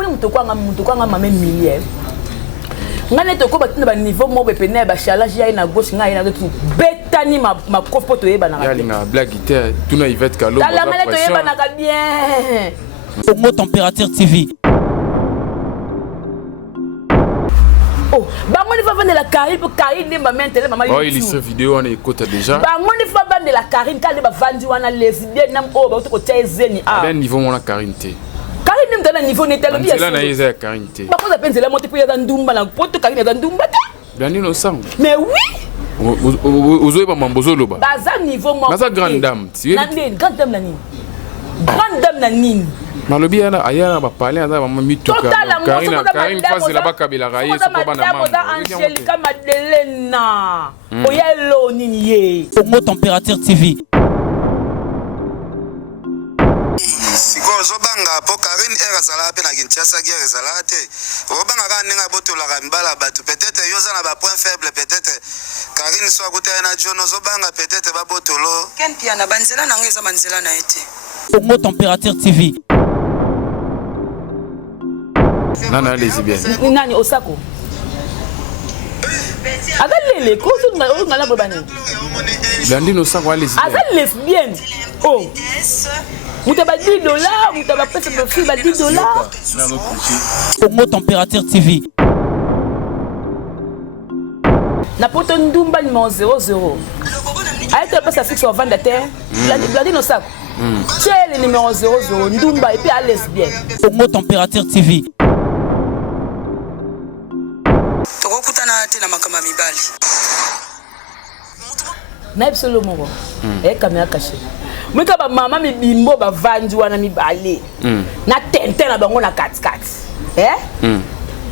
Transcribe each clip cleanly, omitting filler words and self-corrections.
omoni muto kwanga mame millier ngane to ko batina ba niveau mo be pene ba challenge ya na gauche ngai na d'autres betani ma cof poto yeba na ya linga blague ite tuna Yvette Kalo la ngane to yeba na ka bien Omo Température TV. Oh, bangoni fa vendre la Karine pour Karine ne ba mentele maman YouTube. Oh, il est vidéo on écoute déjà. Bangoni fa vendre la Karine quand ba vandi wana lesbienne nam o ba to ko tezeni ah. Ben niveau mon la Karine te. Karine nem tala niveau netel bien. Là na yeza Karine te. Ba ko za pensela monte pour ya ndumba na poto Karine ya ndumba ta. Bien nous sang. Mais oui. Ozoe ba mambozo loba. Baza niveau mo. Baza grande dame. Grande dame na nini? Grande dame na nini? Malobi ayana ba parler anda mama mituka. Karine face la ba kabila raye so ko bana mama. Angelica Madelena. Oyelo nini ye. Omo Température TV. Siko zobanga po Karine ezala pe na Kinshasa guerre ezala te. Obanga ka ninga botola ka mbala batu peut-être yoza na ba point faible peut-être Karine so akuta na Jono zobanga peut-être ba botolo. Ken pia na banzela na ngeza banzela na ete. Omo Température TV. Nana lesbienne. Nani Osako. Agalele ko so ngala bobani. Blandine Osako lesbienne. Aza lesbienne. Oh. Mutaba $10, mutaba pesa de fille ba $10. Omo Température TV. Na poto ndumba numéro 00. Aïe pas sa fixe au vendre terre. Blandine Osako. C'est le numéro 00 ndumba et puis à lesbienne. Omo Température TV. Tokokutana te na makama mibali. Na solo moko. Caméra cachée. Mwika ba mama mi bimbo ba vandi wana mibale. Na tente na bango na 4x4.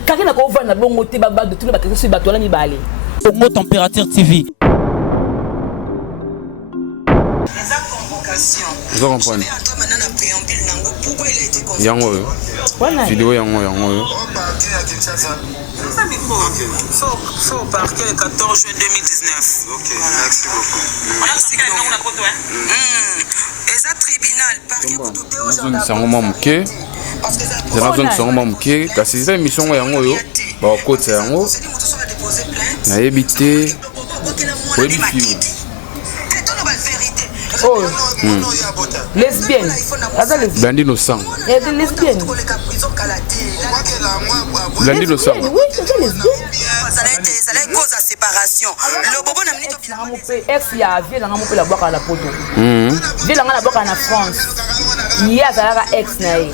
Kaki na ko vanda bongo te ba de tout ba kesi ba tola mibale. Omo Température TV. Vous comprenez? Yango yo. Vidéo yango yo. Faut parquer le 14 juin 2019. OK, merci beaucoup. Eza tribunal parquet kututewa Zone sango muke. Zone sango muke kasi za émission yango yo. Ba kotsa yango. Na yebite. Oyebi fiu. Oh. Lesbienne. Aza lesbienne. Blandine Osang. Elle est lesbienne. Blandine Osang. Oui, c'est lesbienne. Ça allait cause à séparation. Le bobo na minute ex ya vie na ngamope la boka na poto. Vie na ngana boka na France. Ye azala ex na ye.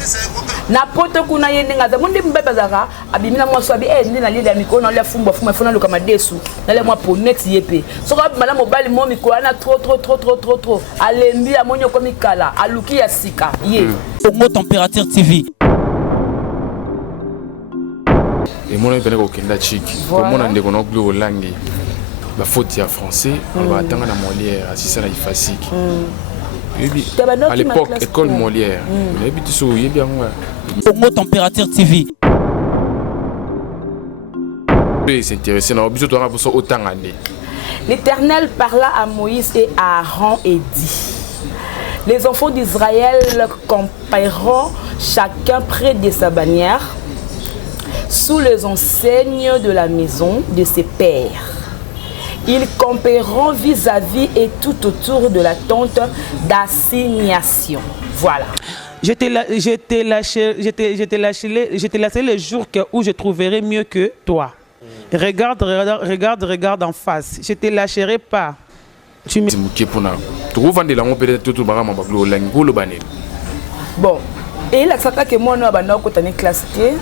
Na poto kuna ye ndinga za mundi mbeba zaka abimina mwa swabi ndi na lile ya mikono le fumba funa luka madesu na le mwa ponet yepe. So ka mala mobali mo mikolo na trop. Alembi amonyo komikala aluki ya sika ye. Omo Température TV. Et moi je ko kenda chiki. Comme on ndeko no glo langue. Ba faute ya français, on va attendre na Molière, assisa na ifasiki. À l'époque école Molière. On habite sur yebi yango. Omo Température TV. C'est intéressant, on besoin de voir pour autant année. L'Éternel parla à Moïse et à Aaron et dit: les enfants d'Israël camperont chacun près de sa bannière, sous les enseignes de la maison de ses pères. Ils camperont vis-à-vis et tout autour de la tente d'assignation. Voilà. Je t'ai lâché le jour où je trouverai mieux que toi. Regarde en face. Je te lâcherai pas. Bon. Et là, ça que moi, nous avons une classe qui est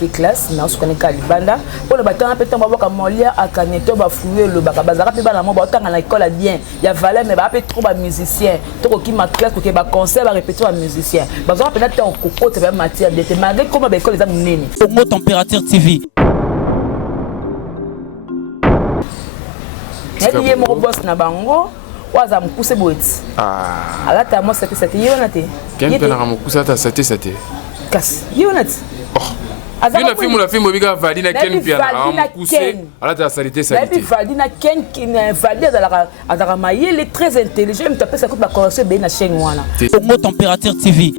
une classe, nous avons une calibanda. Pour le bâtiment, nous avons un moyen à caneto, fouiller le bac. Bazara, puis la maman, à l'école bien. Il y a valeur, mais il y a trop de musiciens. Trop qui ma classe, qui va concert, va répéter un musicien. Bazara, peut-être un coco, c'est même matière de te malgré comment l'école les a menés. Omo Température TV. Il y a mon boss na bango. Waza mukuse boiti. Alata mo sete yonate. Kempe na mukuse ata sete. Kas yonate. Bila film biga vadina kempe na mukuse alata salité. Puis vadina ken vadina azaka mayele très intelligent, me taper ça ko ba conseil be na chaîne wana. Omo Température TV.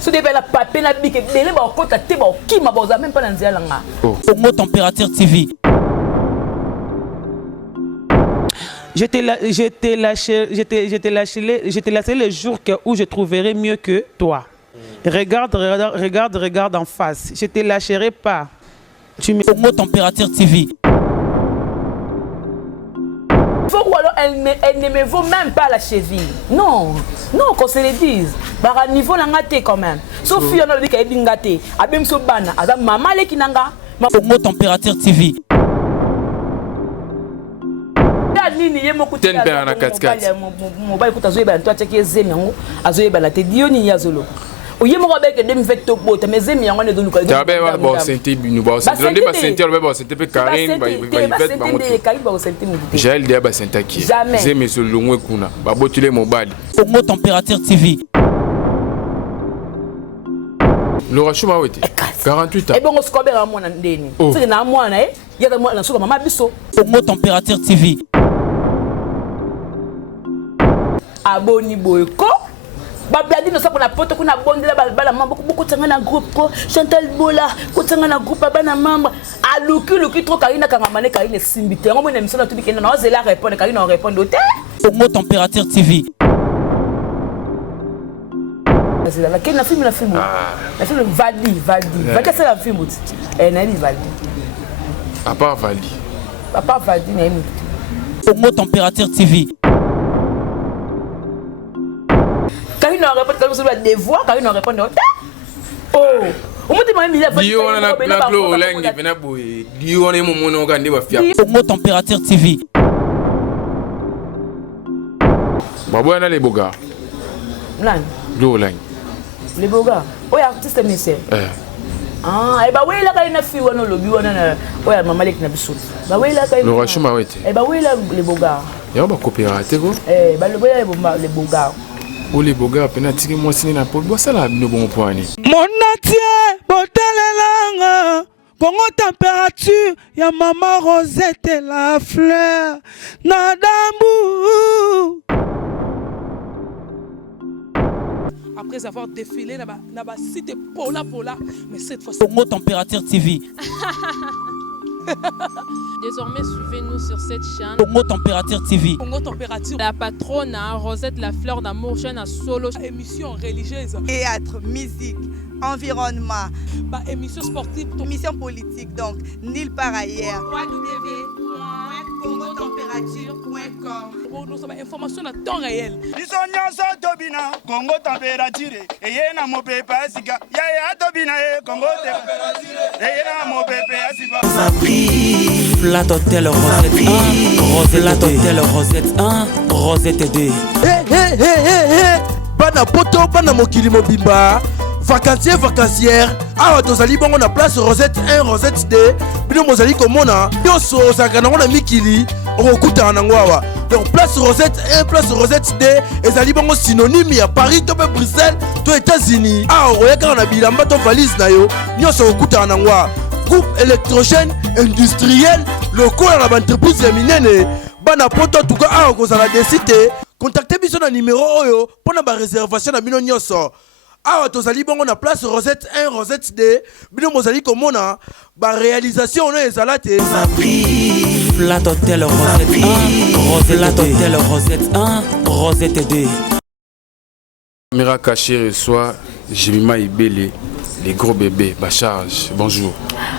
Si tu la papier, la bique, les qui m'a besoin même pas dans le Congo Température TV. Je t'ai lâché le jour où je trouverai mieux que toi. Regarde en face. Je te lâcherai pas. Congo Température TV. Elle ne me vaut même pas la cheville. Non, non, qu'on se le dise. Par un niveau, la gâté quand même. Sauf si on a dit qu'elle est gâtée. Abim Sobana, Adam Maman Lekinanga. Congo Température TV. Ten père na 4x4. Mobile kuta zoeba toi tcheki zemi yango azoeba la te dioni ya zolo. Oye mo robeke dem fait to bota mais zemi yango ne donu ka. Tabe wa bo senti binu ba senti onde ba senti on ba senti pe Karine ba vet ba moto. Jael dia ba senti ki. Zemi so longwe kuna ba botule mobile. Congo Température TV. Laura Chuma wete 48 ans. Et bon on se cobera mon ndeni. C'est na moi na ya da moi na so mama biso. Congo Température TV. Aboni boyko babladi no sako na poto kuna bondela bala mambo beaucoup tanga na groupe ko Chantal Bola ko tanga na groupe bana mambo aluki trop Karina kangamane Karina simbite ngo mona misona tubi kena na ozela répondre Karina on répondre te Congo Température TV. C'est la film la film Valdi c'est la film Nani Valdi à part Valdi Nani Congo Température TV. Karina répond comme ça des voix Karina répond oh on me demande il a pas Dio on na glo lengi pena boy Dio on est mon ngandi ba fia Congo Température TV. Babo na les boga nan glo lengi les boga oh artiste monsieur ah et bah oui là Karina fi wono lobi wono na oya mama lek na biso bah oui là Karina Laura Chuma wete et bah oui là les boga ya ba coopérative ko bah le boya les boga ou les boga pena tiki mo sini na po bo sala no bon point ni Mon atier, botalelanga. Congo Température, ya maman Rosette et la fleur. Nadambu. Après avoir défilé, na ba cité Pola, mais cette fois Congo Température TV. Désormais, suivez-nous sur cette chaîne. Congo Température TV. Congo Température. La patronne Rosette la fleur d'amour, chaîne à solo. Émission religieuse. Théâtre, musique, environnement. Émission sportive. Émission politique, donc nulle part ailleurs. www.congotempérature.com. Nous avons information à temps réel. Congo Température. Et yena mo pepe asika. Ya tobina Congo Température. Et yena mo pepe asika. Flat Hotel Rosette 1, Rosette Hotel Rosette 1, Rosette 2. Bana poto, bana mokili mobimba. Vacancière. Ah, tozali bongo na place Rosette 1, Rosette 2. Bino mozali komona. Yoso osakana ngona mikili. Okuta nangwawa. Donc place Rosette 1, place Rosette 2. Ezali bongo synonyme ya Paris, to pe Bruxelles, to États-Unis. Ah, oyaka na bilamba to valise na yo. Nyoso okuta nangwa. Groupe électrogène industriel local à l'entreprise ya minene. Bana poto en tout cas ah kozala décidé. Contactez biso na numéro oyo pour na ba réservation na bino nyoso. Ah tozali bongo na place Rosette 1 Rosette 2. Bino mozali komona ba réalisation na ezalate. Flat Hotel Rosette 1, Rosette Hotel Rosette 1, Rosette 2. Caméra cachée reçoit Jemima Ibele. Les gros bébés, Bacharge, bonjour.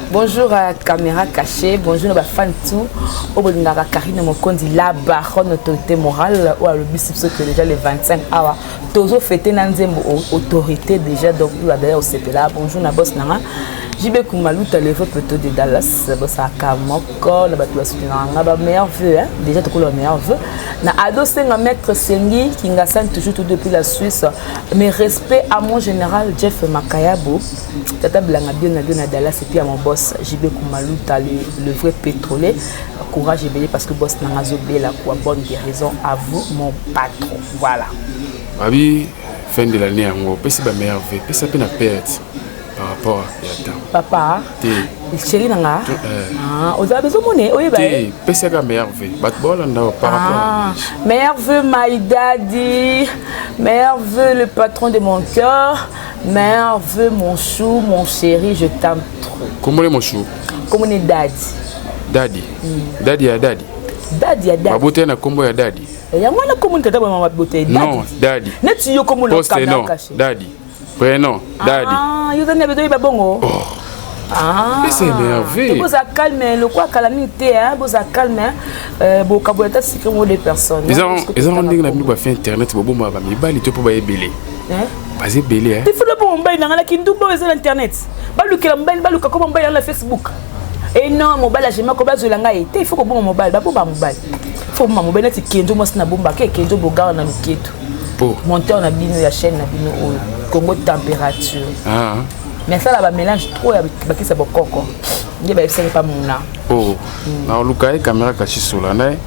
Bonjour à Caméra Cachée, bonjour à Fantou, au bout de la Karine Mokondi, la baronne autorité morale, ou à le bus que déjà les 25 hours. Toujours fêté Nanzem autorité déjà, donc d'ailleurs c'était là. Bonjour à Boss Nanga. Jibe Koumalou, tu as levé plutôt de Dallas, Boss à Kamoko, la bateau à meilleur vœu, déjà tu as le meilleur vœu. Na adossé un maître Sengi, qui ngassane toujours tout depuis la Suisse. Mes respects à mon général Jeff Makayabo, Tata Blanga bien à Dallas et puis à mon boss Jibe Koumalou, tu as le vrai pétrolier. Courage et belé parce que boss n'a pas la quoi bonne guérison à vous, mon patron. Voilà. Abi, fin de l'année, on peut se meilleur vœu, peut se perdre. Par rapport à Yata. Papa, chérie nanga. Vous avez besoin de monnaie, oui bah. Pèse la meilleure vœu. Par rapport. Meilleur vœu my daddy, meilleur vœu le patron de mon cœur, Merveille, mon chou, mon chéri, je t'aime trop. Comment est mon chou? Comment est Daddy? Daddy. Daddy à Daddy. Daddy à Daddy. Ma beauté na combo ya Daddy. Et y'a moi la commune que t'as ma beauté. Non, Daddy. Net yo comme le caméra caché. Daddy. Prénom, Daddy. Ah, yo t'en avais pas bon. Ah. Mais c'est énervé. Vous a calmé, le quoi calamité, hein, vous a calmé. Bon, kaboulata c'est comme des personnes. Ils ont rendu la musique faire internet, bon bah mais bali to pour ba belé. Pas belé hein. Il faut le bon bail dans la kindu ba sur internet. Balu que la balu ka comme bail dans la Facebook. Et non, mobile j'ai ma ko ba zolanga été, il faut que bon mobile, ba ba mobile. Faut ma mobile c'est kindu mo na bomba ke kindu boga na miketo. Oh. Monteur na bino ya chaîne na bino Congo température. Ah. Mais ça là va mélange trop avec bakisa bokoko. Il va essayer pas mon na. Oh. Na lukai caméra caché sur la nez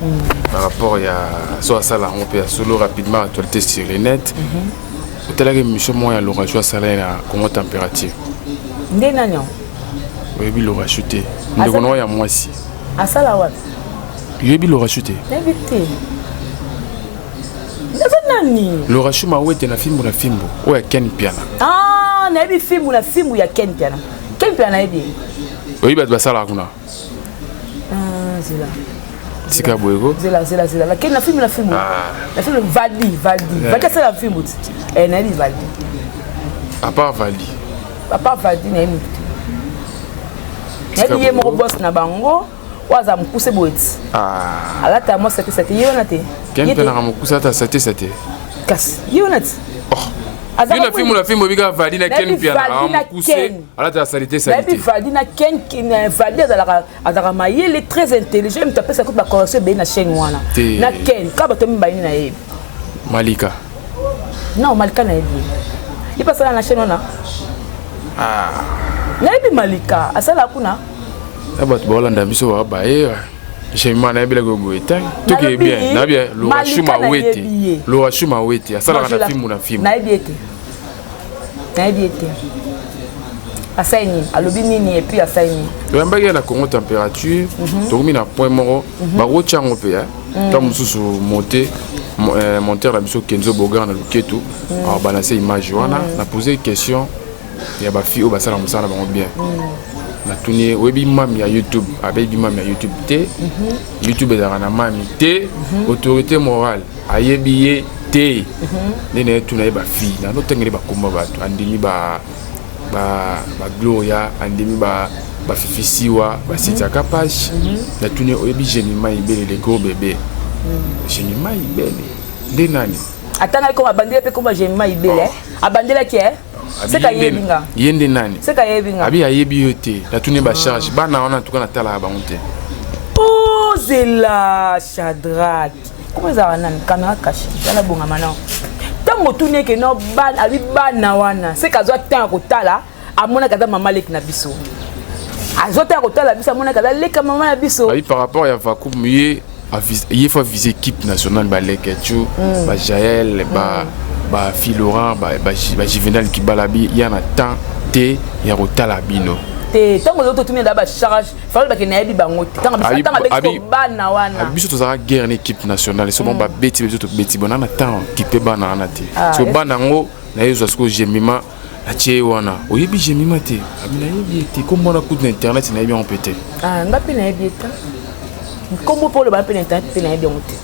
par rapport à soit ça là on peut solo rapidement actualité sur les net. Au tel que monsieur moi ya l'orage à salaire na comment température. Ndena nyo. Oui, il l'aura chuté. Nous devons y à moi ici. À ça là ouais. Il l'aura chuté. Invité. L'aura chuté ma ouais na film na film. Ouais Ken Piana. Ah, na bi film na film ya Ken Piana. Ken Piana ebi. Oui, bah ça là kuna. Ah, c'est là. Tika Boego. C'est là. La Ken na film na film. La film Valdi. Valdi c'est la film. Eh na bi Valdi. À part Valdi. À part Valdi na bi. Na bi ye mo boss na bango. Waza mkuse boiti. Ah. Alata mo c'était yonate. Ken Piana mkuse ta c'était. Kas. Yonate. Oh. Bila film biga Valdi na Ken Piana mkuse. Alata c'était. Na bi Valdi na Ken Valdi azaka mayele très intelligent, me taper ça ko ba correction be na chaîne wana. Na Ken ka ba to mbaini na ye. Malika. Non, Malika na ye. Il passe na chaîne wana. Ah. Na bi Malika, asala kuna. Abat bolanda biso wa ba j'ai mané bila go boita tout est bien na bien lo rachuma wete asala na film na biete asaini alobi nini et puis asaini to mbagi na Congo température to mi na point moro ba ro chango pe ta mususu monter la biso Kenzo Boga na luketu a balancer image wana na poser question ya ba fi o basala musala bango bien na tourné webi mami ya YouTube avec mami ya YouTube té YouTube ezaka na mami té autorité morale ayebiye té nene tuna ba fi na no tengeli ba komba bato andimi ba Gloria andimi ba fifisiwa ba sitaka page na tourné webi Jenima ibele les gros bébés Jenima ibele ndenani atanga ko abandele pe ko Jenima ibele abandela ki c'est ka yebinga yende nani c'est ka yebinga abi ayebi yote la tourner ba charge bana wana tuka na tala ba monte oh zela Shadrach comment ça va nani caméra caché la bonga maintenant tango tourner que no ban abi bana wana c'est ka zo temps ko tala amona kaza mama lek na biso azota ko tala biso amona kaza lek mama na biso oui par rapport ya vacuum il faut viser équipe nationale ba leketu ba Jaël ba Filorant ba Juvenal qui balabi il y en a tant té ya rotala bino té tango zo tourner da ba charge fallait ba ke na yebi bango tango avec bana wana biso to za guerre en équipe nationale so bon ba beti biso to beti bona na temps qui peut bana na té so bana ngo na yezo sko Jemima na tie wana oyebi Jemima té abi na yebi té comme on a coup d'internet na yebi on pété ah ngapi na yebi ta comme pour le ba pe internet na yebi on té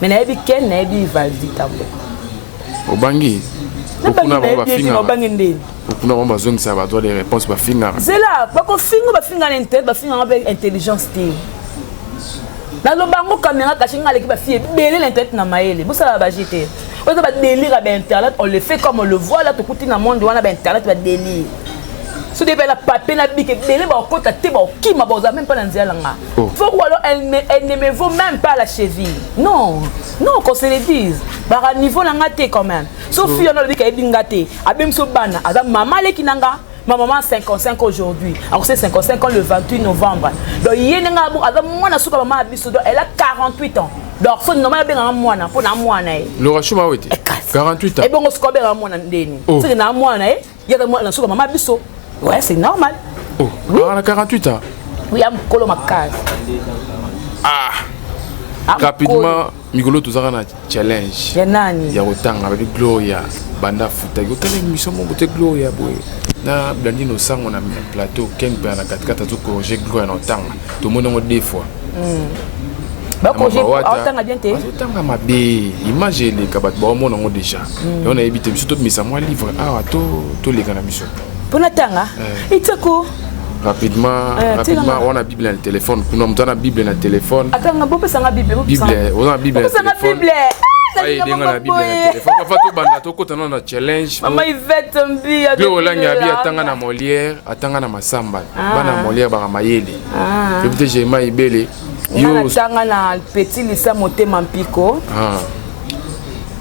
mais na yebi Ken na yebi Valdi tambo Obangi, okuna ba finga. Okuna ba zongisa ba droit de réponse ba finga. C'est là, ba ko finga ba finga na internet, ba finga avec intelligence té. Na lo bango caméra caché ngale ki ba fie belé l'internet na maele. Bo ça ba jeter. On va délire ba internet, on le fait comme on le voit là tout côté na monde wana ba internet ba délire. So de la papier na bique belé ba ko ta té ba ki ma ba même pas na nzela nga. Faut ou alors elle ne me vaut même pas la cheville. Non, qu'on se le dise. Bah niveau na ngate quand même. Sauf si on a dit qu'elle bingate, abem so bana, ada maman le kinanga, ma maman 55 aujourd'hui. Alors c'est 55 ans le 28 novembre. Donc yenga bu ada mwana suka maman abiso donc elle a 48 ans. Donc faut normal bien mwana pour na mwana e. Le rachuma wete. 48 ans. Et bon on se cobe na mwana ndeni. C'est na mwana e, ya da mwana suka maman abiso. Ouais, c'est normal. Oh, oui. On a 48 ans. Oui, am kolo makaz. Rapidement, Migolo Tuzara na challenge. Yanani. Ya Rotanga avec Gloria. banda futa yo tala émission mon bote gloria boy na blandi no sango na plateau ken pe na 4 to corriger gloria no tanga to mono deux fois ba corriger tanga bien te tanga mabe image les kabat ba mono ngo déjà et on a évité surtout misa moi livre to les gana mission pour na tanga itako rapidement on a Bible dans le téléphone pour nous on a Bible dans le téléphone attends on peut ça Bible on a Bible dans le téléphone Aïe, on a Bible dans le téléphone on va banda to kota na challenge maman Yvette mbi a Glou Olangi abi atanga na Molière atanga na Masamba bana Molière ba mayele peut-être j'ai ma ibele yo atanga na petit lisa motema mpiko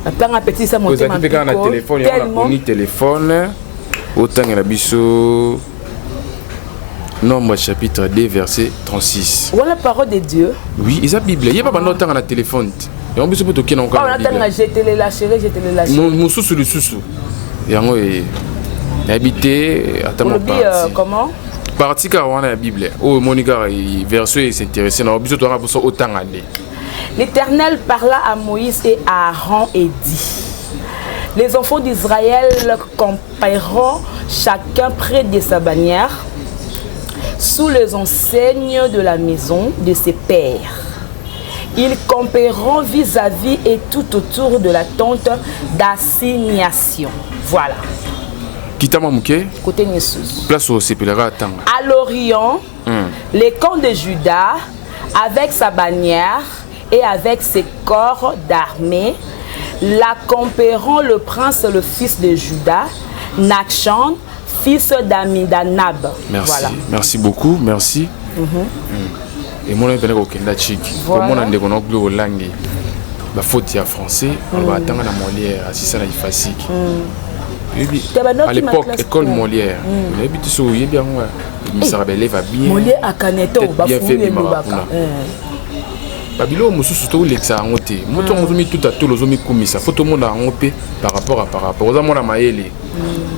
atanga petit lisa motema mpiko na téléphone on a téléphone autant la biso Nombre chapitre 2 verset 36. Voilà la parole de Dieu. Oui, ils ont la Bible. Il n'y a pas de temps dans le téléphone. Et on peut se dire qu'il y a encore la Bible. Je te l'ai lâché, je te l'ai lâché. Mon sous le sous. Et on est habité à ta comment? Parti car on a la Bible. Oh, Monica, verset s'intéresse. On a besoin de voir autant d'années. L'Éternel parla à Moïse et à Aaron et dit: les enfants d'Israël camperont chacun près de sa bannière, sous les enseignes de la maison de ses pères. Ils camperont vis-à-vis et tout autour de la tente d'assignation. Voilà. Côté place au Sépulera. À l'Orient, les camps de Juda, avec sa bannière et avec ses corps d'armée, la camperont le prince, le fils de Juda, Nachshon, fils d'Amidanab. Merci. Voilà. Merci beaucoup. Merci. Et moi, je suis un chic. Comme on a dit, on a Glou Olangi. La faute est français. On va attendre la Molière. Si ça, c'est facile. À l'époque, école Molière. On a habité sur le bien. Il s'est révélé va bien. Molière à Caneto. Bien fait, bien Babilo mususu to lexa ngote moto ngozomi tout à tout lozomi komisa faut tout le monde a ngopé par rapport aux amona maele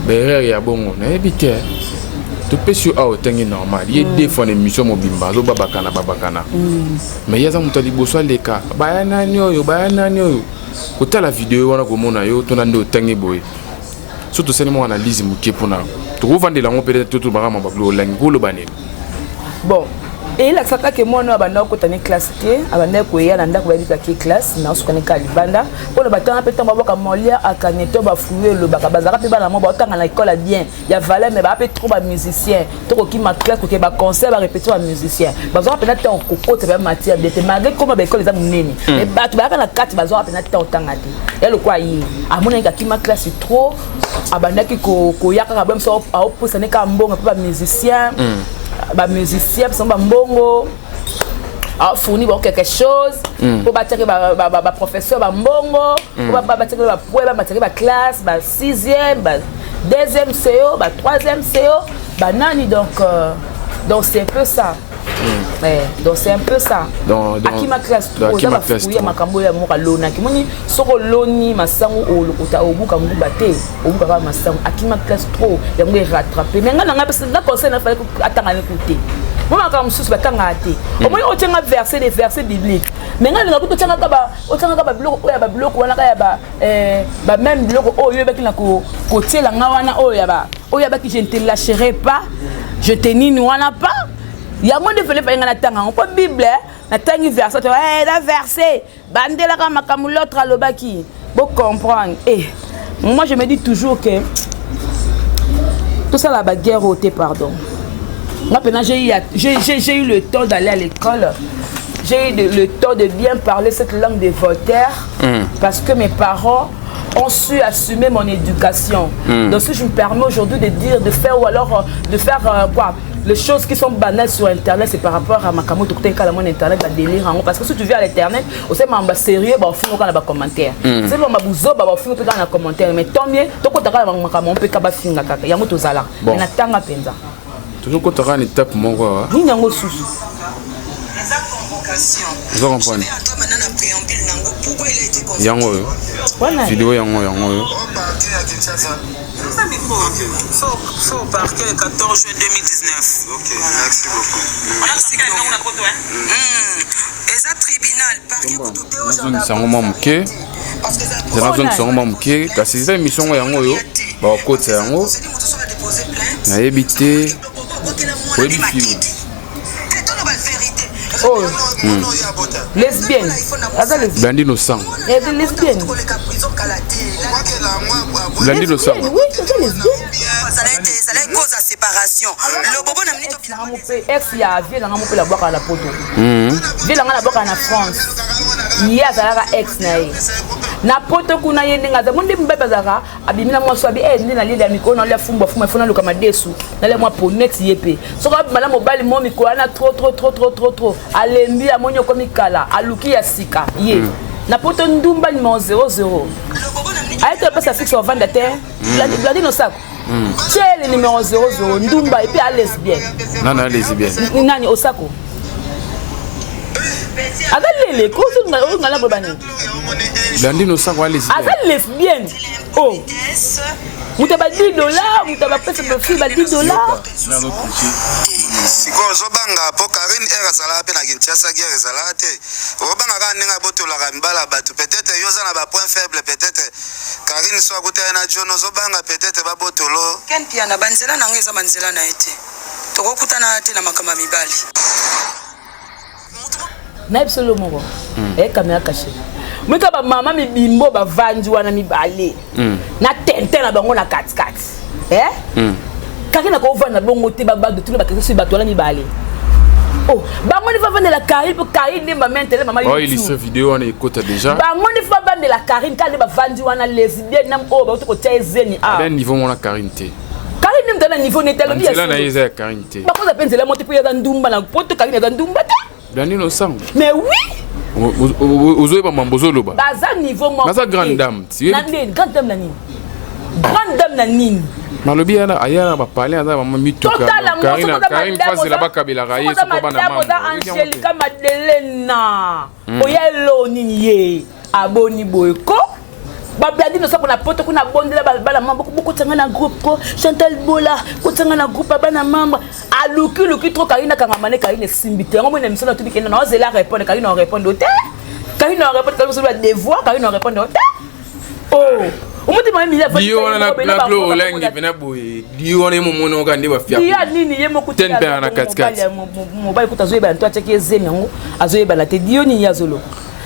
berere ya bongo na ebité to pesio a otengi normal il y a des fois émission mobimba zo babakana mais yaza muto liboso leka bayana nyoyo kota la vidéo wana komona yo to nande otengi boy surtout c'est une analyse muke pona to vendre la ngopé tout barama Glou Olangi ko lo bané bon. Et là, ça que moi, nous avons une classe qui est, nous avons une classe, nous avons une classe, pour le bâtiment, nous avons un Molière à Caneto, nous avons le Bacabazara, nous avons une école bien, il y a valeur, mais nous avons trop de musiciens, trop de classe, nous avons un concert, nous avons répéter un musicien. Nous avons un coco, nous avons matière, malgré comment l'école est menée. Mais nous avons un 4, nous avons un temps. Et le quoi, à mon avis, ma classe est trop, abandonné qu'il y a un peu de musiciens. Ba musicien sont mbongo a fourni quelque chose pour bâtir ba professeur ba mbongo pour bâtir ba poème bâtir ba classe ba 6e ba 2e CO ba 3e CO ba nani donc c'est un peu ça. Donc c'est un peu ça. Akima classe oui makambo ya moka lona kimoni soko loni masango olukuta obuka ngubate obuka ba masango akima classe trop ya ngwe rattraper mais ngana ngapesa na conseil na fallait atanga l'écouter moi makam susu batanga ate au moins otenga verset des versets bibliques mais ngana ngakuto tanga ba biloko oya ba biloko wana ka ya ba même biloko oyo baki na ko tiela ngawana oya ba ki je ne te lâcherai pas je te nini wana pas. Il y a moins de fêlés qui ont la Bible, la verset, la verset, bandela comme l'autre à l'obaki. Pour comprendre. Et moi je me dis toujours que tout ça la bagarre au thé, pardon. Maintenant j'ai eu le temps d'aller à l'école. J'ai eu le temps de bien parler cette langue de Voltaire parce que mes parents ont su assumer mon éducation. Donc si je me permets aujourd'hui de dire, de faire ou alors de faire quoi? Les choses qui sont banales sur internet, c'est par rapport à ma camotte qui est mon internet, la délire. Parce que si tu viens à l'internet, on sait que c'est sérieux, on fait un commentaire. Si on fait un commentaire, mais tant mieux, tu peux faire un commentaire, on peut faire un commentaire. Il y a un zala. Il y a un penza. Toujours quand tu as une étape, mon gars. Il y a un sous. Je comprends. Il y a un vidéo, il y a un Faux parquet le 14 juin 2019. Ok, merci beaucoup. On a tribunal, parquet pour tout aujourd'hui. zana zone songo mamuke kasi za émission yango yo ba okota yango na yebite oyebi fiu oh lesbienne aza lesbienne Blandino sang et lesbienne Blandino sang oui c'est lesbienne ça la cause de séparation le bobo na minute ex ya vie na ngamu pe la boka na poto vie na ngana boka na France ye azalaka ex na ye na poto kuna ye ndinga za mundi mbebe zaka abimina mwaso abi ndi na lile ya mikono na fumba funa luka madesu na le mwa ponet yepe soka mala mobali mo mikola na trop alembi amonyo komikala aluki ya sika ye na poto ndumba numéro 00 aite pesa fixe au vendre terre Blandino sako Chez le numéro 00 ndumba et puis à lesbienne nana lesbienne nani osako avec les causes on a la bobane Blandino sang wa lesbienne avec lesbienne oh mutaba $10 mutaba pesa profil ba $10 siko zobanga po Karine ezala pe na Kinshasa guerre ezala te obanga ka ninga botola ka mbala batu peut-être yoza na ba point faible peut-être Karine so akuta na jono zobanga peut-être ba botolo ken pia na banzela na ngeza banzela na ete tokokutana te na makama mibali na absolument moko kamera caché mwika ba mama mibimbo ba vanji wana mibale na tente na bango na kati Karine ko vana bongo te ba de tout le bakesi ba tola mibale oh bango ni va vendre la Karine pour Karine ba mentele mama oh il se vidéo on écoute déjà bango ni va vendre la Karine quand ba vanji wana lesbienne nam oh ba to ko tezeni ben niveau mon la Karine te Karine ni mtana niveau netel bien sûr na yeza Karine te ba ko za penzela monte pour ya ndumba na poto Karine za ndumba te Blandino sang mais oui ozoye ba mambozo loba baza niveau moi baza grande dame si grande dame na nini grande dame na nini malobi ayana ba parler za mama mituka Karine face la bakabela raye so ko bana mama Angelica Madelena oyelo nini ye aboni boyko ba Blandino sa kuna poto kuna bondela bala mamba beaucoup tanga na groupe ko Chantal Bola ko tanga na groupe bana mamba aluki trop Karine kanga mane Karine simbite ngo mona misala tubi kena na ozela répondre Karine on répondre te Karine on répondre Karine sur des voix Karine on répondre te oh umuti mama mila fa dio na blo lengi bena boy dio na momono ka ndi ba fia dia nini ye mokuti ten na katikati mobile kutazoyeba nto ateke ezemi yango azoyeba la te dio nini yazolo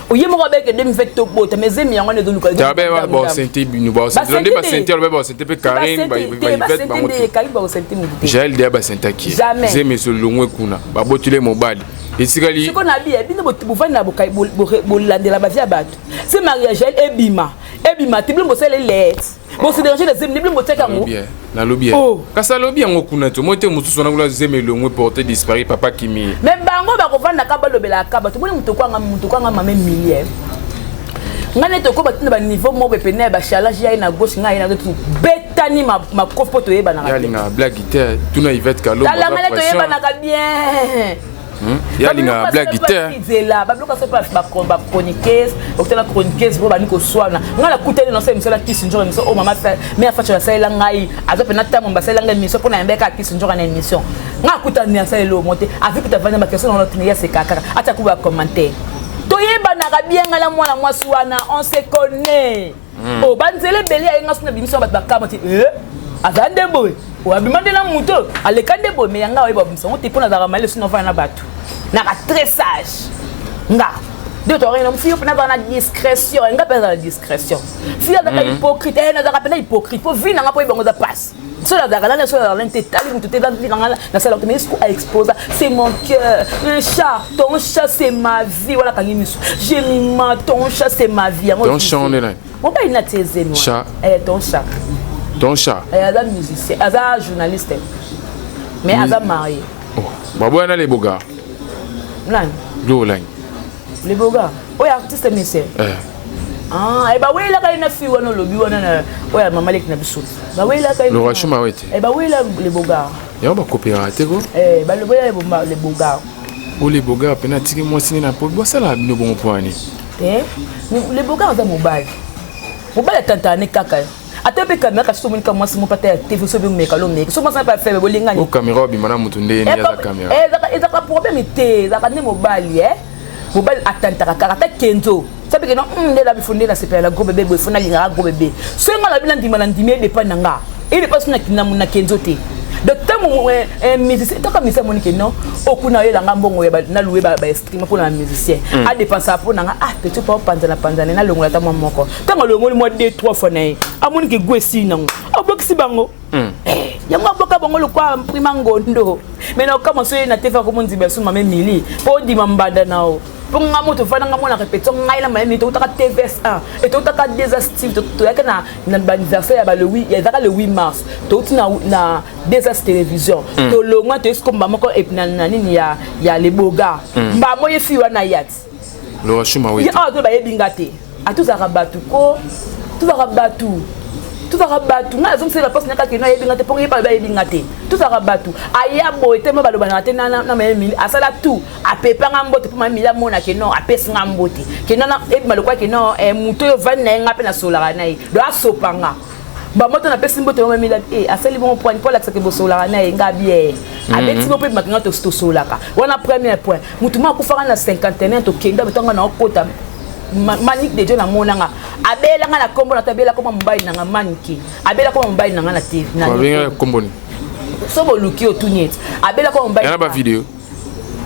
oye moko beke demi fait to bota mais ezemi yango ne doluka tabe ba senti binu ba senti ndé ba senti ba senti pe Karine ba ivete ba moto Karine ba senti mu Jael dia ba senti ki zemi so longwe kuna ba botule mobile esikali siko na bi bino bofani na bokai bolandela ba via bato c'est mariage ebima tiblim bosele let bon c'est déranger les zemi blim boteka ngo na lobby kasa lobby ngo kuna to mote mususu na kula zemi longwe porter disparu papa kimi mais bango ba kovanda ka balobela ka bato boni muto kwanga mame millier ngane to ko batina ba niveau mo bepene ba challenge ya na gauche ngai na to betani ma kopo to yeba na ya linga blague guitare tuna Yvette Kalo ba la ngane to yeba na ka bien ya linga blague guitare zela ba bloka so pas ba chroniqueuse okutana chroniqueuse bo ba niko swana ngala kutele no se misala tisi njora miso o mama me afacha sa ela ngai azope na tamo ba sa ela ngai miso pona mbeka tisi njora na émission ngakutani ya sa elo monte avec ta vana ma question na tini ya se kakara ata ku ba commentaire toyeba na ka bien ngala mwana mwasi wana on se connaît o banzele beli ya nga suna bimiso ba bakamati azande boy o abimande na muto alekande boy me yanga oyeba bimiso on te pona za ramale suna fa na batu na ka très sage nga de to rien fille pona na discrétion nga pesa la discrétion fille za hypocrite na za pena hypocrite po vina nga po ibongo za passe so la na so la lente tali muto te za vina nga na sala mais ce qu'on expose c'est mon cœur un chat ton chat c'est ma vie voilà kangi miso je m'ima ton chat c'est ma vie ton chat on est là mon père il n'a taisé moi chat ton chat ton chat Azam musicien Azam journaliste mais Azam marié oh babo na les boga nan do lan les boga o ya artiste musicien e ba wela ka ina fi wana lobi wana na o ya mama lek na biso ba wela ka le roi chuma wete ba wela les boga ya ba coopérative go ba le boya les boga o les boga pena tiki mo sini na po bo sala bino bon point les boga za mobile tantane kaka atepe kamera ka somo nika mwasi mo pata TV so bi meka lo meka so mwasi pa febe bolingani o kamera bi mana mutu nde ni za kamera ezaka problème te ezaka ne mobile mobile atantaka kaka ta kenzo ça peut que non on la bifondé na c'est la gros bébé boy fona linga gros bébé so nga la bila ndimé dépend nanga il passe na kenzote de temps musicien tant que musicien monique non okuna yo langa mbongo ya na louer ba stream pour na musicien a dépenser pour nanga petit pas panzana na longola ta moko tant longola moi 2-3 fois na a monique gwesi nango obokisi bango yanga boka bango le kwa prima ngondo mais na kama so na tefa ko monzi beso mame mili po di mambada nao pour nga moto fana nga mona répétition ngai la mame to ta TVS1 et to ta désastive to ya kana na anniversaire ya le 8 ya le 8 mars to na Desas télévision to longa to est comme mama ko epina nini ya les boga mba moye fi wana yat lo shuma oui ya to ba yebingate a tout ça rabatu ko tout va rabatu tout va rabatu na zoom c'est la poste naka kino yebingate pour yeba ba yebingate tout va rabatu aya boete mo baloba na te na mili asala tout a pepa ngambote pour mami la mona ke non a pesa ngambote ke non e malokwa ke non muto yo van na ngape na solara na do asopanga ba moto na pesa mbote mami la asali bon point pour la que bo solara na nga bien avec si mo pe makinga to solaka wana premier point mutuma ku fara na 51 to kenda betonga na okota Manique de Dieu na monanga abela nga na kombo na tabela comme mbayi na maniki abela comme mbayi na na TV na kombo ni so bo luki o tunyet abela comme mbayi yana ba vidéo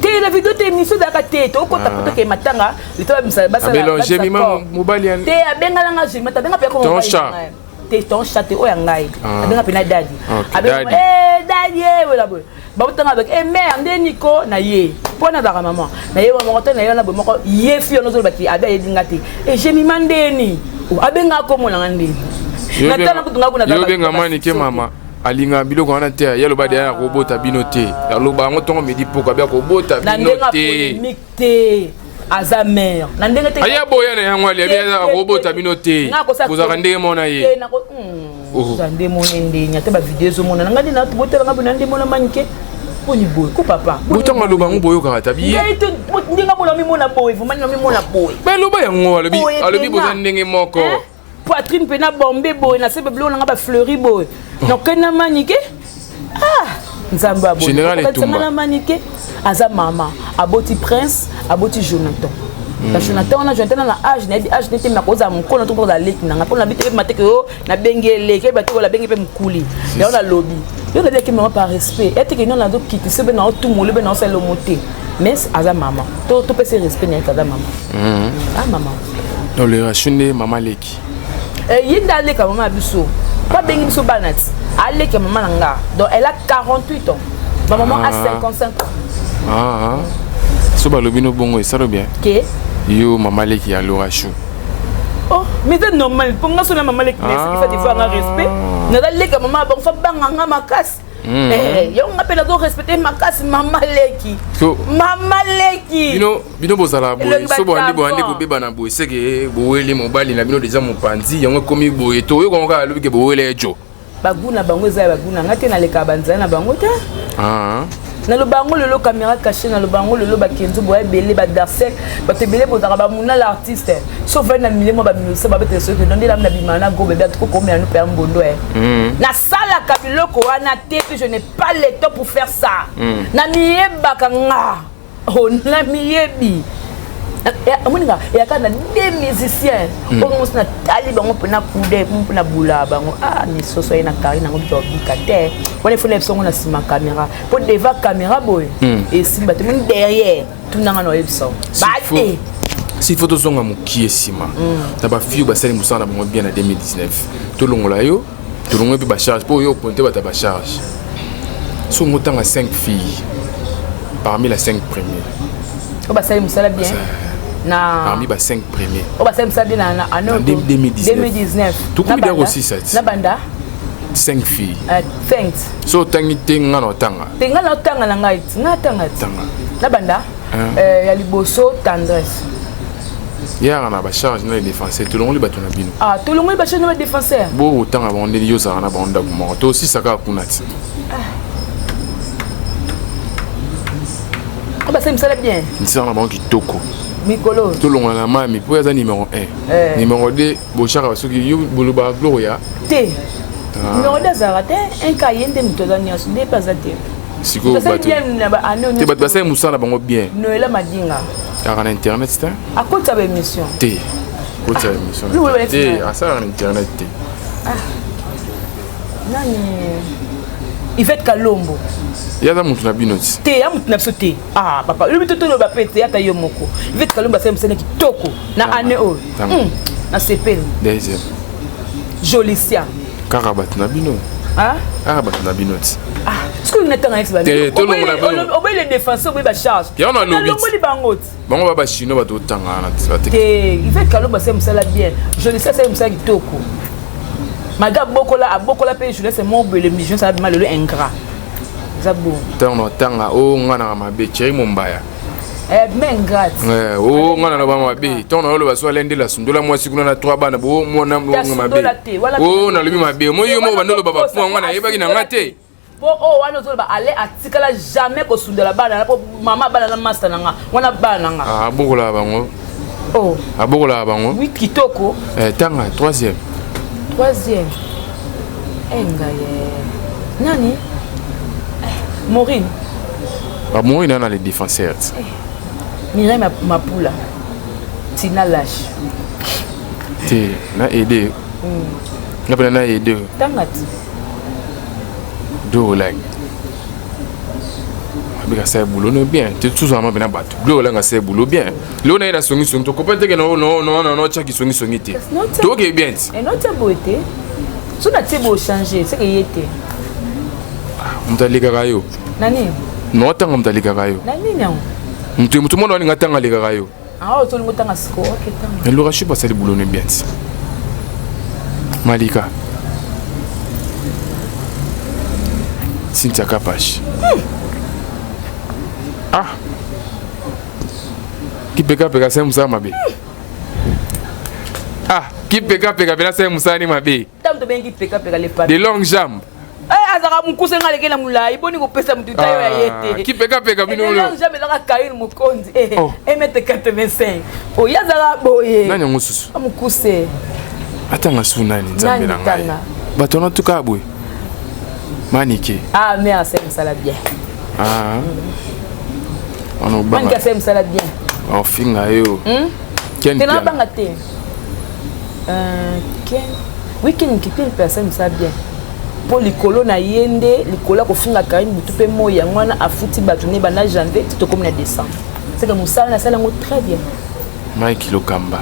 te la vidéo te émission da ka te to ko ta poto ke matanga litoba bisa basa abela jemi mobali yan te abenga nga jemi tabenga pe comme mbayi te ton chat o ya ngai abenga pe na daddy abenga daddy wala boy babutanga avec mère ndenico na ye pona da maman na ye maman na ye na bo moko ye fi ono zo baki abe ye dingati je mi mandeni abenga ko mo na ndeni na tana kutunga kuna yo benga mani ke mama alinga biloko wana te ya lo ba de ya ko bota bino te ya lo ba ngotongo medi poko ba ko bota bino te aza mère na ndenge te aya boya na yango ali ya ko bota bino te bozaka ndenge mona ye zande mona ndenya te ba video zo mona ngadi na tubotela ngabu na ndemo na manike poni boy ko papa botanga lo bango boyo ka tabi ye ndinga mona mi mona boy vuma mi mona boy be lo ba yango alobi boza ndenge moko poitrine pena bombe boy na sebe blo nga ba fleuri boy no kana manike nzamba boy général etumba na manike aza mama aboti prince aboti Jonathan la Jonathan on a Jonathan na âge n'était ma cause mon kono to pour la leki na pour na bité mateke yo na bengele ke bato la bengele pe mkuli là on a lobby yo na dire que maman par respect et que non na do kiti se be na tout mole be na c'est le monter mais aza maman to pe se respect na aza maman maman dans le rachune maman leki yinda leka maman biso pas bengi biso banat aleka maman nanga donc elle a 48 ans ma maman a 55 ans so balobino bongo esalo bien ke yo mama leki ya lorachou mais c'est normal pour nga sona mama leki mais il faut faire un respect na leka mama bon fa banga makas yo nga pe na do respecter makas mama leki bino bozala boye so boandi boandi kobeba na boye seke boweli mobali na bino deja mopanzi yango komi boye to yo konga alobi ke bowele ejo baguna bango za baguna ngate na leka banza na bango ta na lo bango le caméra cachée na lo bango le bakenzo boye belé ba darcel ba te belé bozaka ba muna l'artiste sauf na milemo ba minusa ba bete soki ndé la na bimana go bébé to ko na no pe mbondo na sala kabiloko wana te je n'ai pas le temps pour faire ça na miyeba kanga na miyebi amuninga ya kana des musiciens on na tali bango pena kude pena bula bango ni soso ina karina ngo to bikate wala fule songo na sima caméra pour devant caméra boy et simba tout monde derrière tout nanga no ebso bate si photo songa mukie sima ta ba fiu ba sali musana bango bien na 2019 to longola yo to longo pe ba charge pour yo ponte ba ta ba charge so ngotanga 5 filles parmi les 5 premiers ba sali musala bien parmi les 5 premiers. On va s'amuser en 2019. Tout comme il y a aussi ça. La banda 5 filles. 5. So tangi tenga no tanga. Tenga no tanga na ngai. Nga tanga. La banda ya liboso tendresse. Hier on a ba charge na les défenseurs. Tout le monde battu na bino. Tout le monde ba charge na défenseurs. Bo tanga ba on est yo ça na ba on da kuma. To aussi saka kunati. On va s'amuser bien. Ni ça na ba qui toko. Mikolo. Tout le monde a mami pour être numéro 1. Numéro 2, Bochara parce que you boluba gloria. T. Numéro 2 zarate un cahier de mutozania sur des pasate. Siko batu. Te bat basay musana bango bien. Noela madinga. Ar internet c'est. À quoi ta émission? T. côté émission. Et à ça en internet. Nani Yvette Kalombo. Il y a des gens qui ont binoti. Té, ya mutu na soté. Ah papa, le bito to ba pete ya ta yo moko. Yvette Kalombo c'est msene kitoko na ane o. Na sepel. Deuxième. Jolicia. Karabat na bino. Ah? Karabat na binoti. Ah, ce que nous n'avons pas dit. On va les défenseurs, on va charge. Il y en a lobby. Bon, on va chinois va tout temps. Il fait que l'homme c'est ça bien. Je le sais c'est ça qui toko. Maga bokola paye je laisse mon le mission ça mal le ingrat. Ça bon. Tant oh ngana mabe chéri mombaya. Mais ingrat. Oh ngana na ba mabe. Tant on le va soit l'ende la sundola moi si kuna na 3 bana bo mo na mabe. Oh na le mabe. Moi yo mo ba no baba pour ngana yeba ki na ngate. Oh, on va aller à Tikala jamais qu'au sud de la banane. Maman banane mastananga. On a bananga. Ah, beaucoup là bango. Oh. Ah, beaucoup là bango. Oui, kitoko. Tanga, troisième. Troisième. Engaye. Nani? Maureen. Ah, Maureen a les défenseurs. Mireille Mapoula. Tina Lash. Té, na aidé. Na aidé. Tangati. Like because say boulot bien tu tout ça bien battu do là c'est boulot bien là on a la songi to comprendre que non chaki songi té to que bien et notre beauté so na tebo changer c'est que yete mtalika kayo nani no tanga mtalika kayo nani non mtu monde on ngatanga lika kayo ah o to ngotanga siko OK tanga le rachi pas ça le boulot bien Malika Cynthia Kapash. Ah. Qui peka c'est Moussa Mabe. Ah, qui peka c'est Moussa ni Mabe. Tam to bengi peka les pas. Des longues jambes. Azaka mukuse ngale na mulai boni ko pesa mtu tayo ya yete. Qui peka bino lo. Jamais la kaini mukonzi. M 85. O yazaka boye. Nani ngosusu? Amukuse. Atanga sunani nzambe na ngai. Batona tukabwe. Manike. Ah, mais c'est une salade bien. Ah. On a banga. Manike c'est une salade bien. On finga yo. Ken. T'es là banga té. Ken. Weekend qui une personne ça bien. Pour les colo na yende, les colo ko finga kaini butu pe moya ngwana afuti batune bana janvier to comme na décembre. C'est comme ça na sala ngo très bien. Mike Lokamba.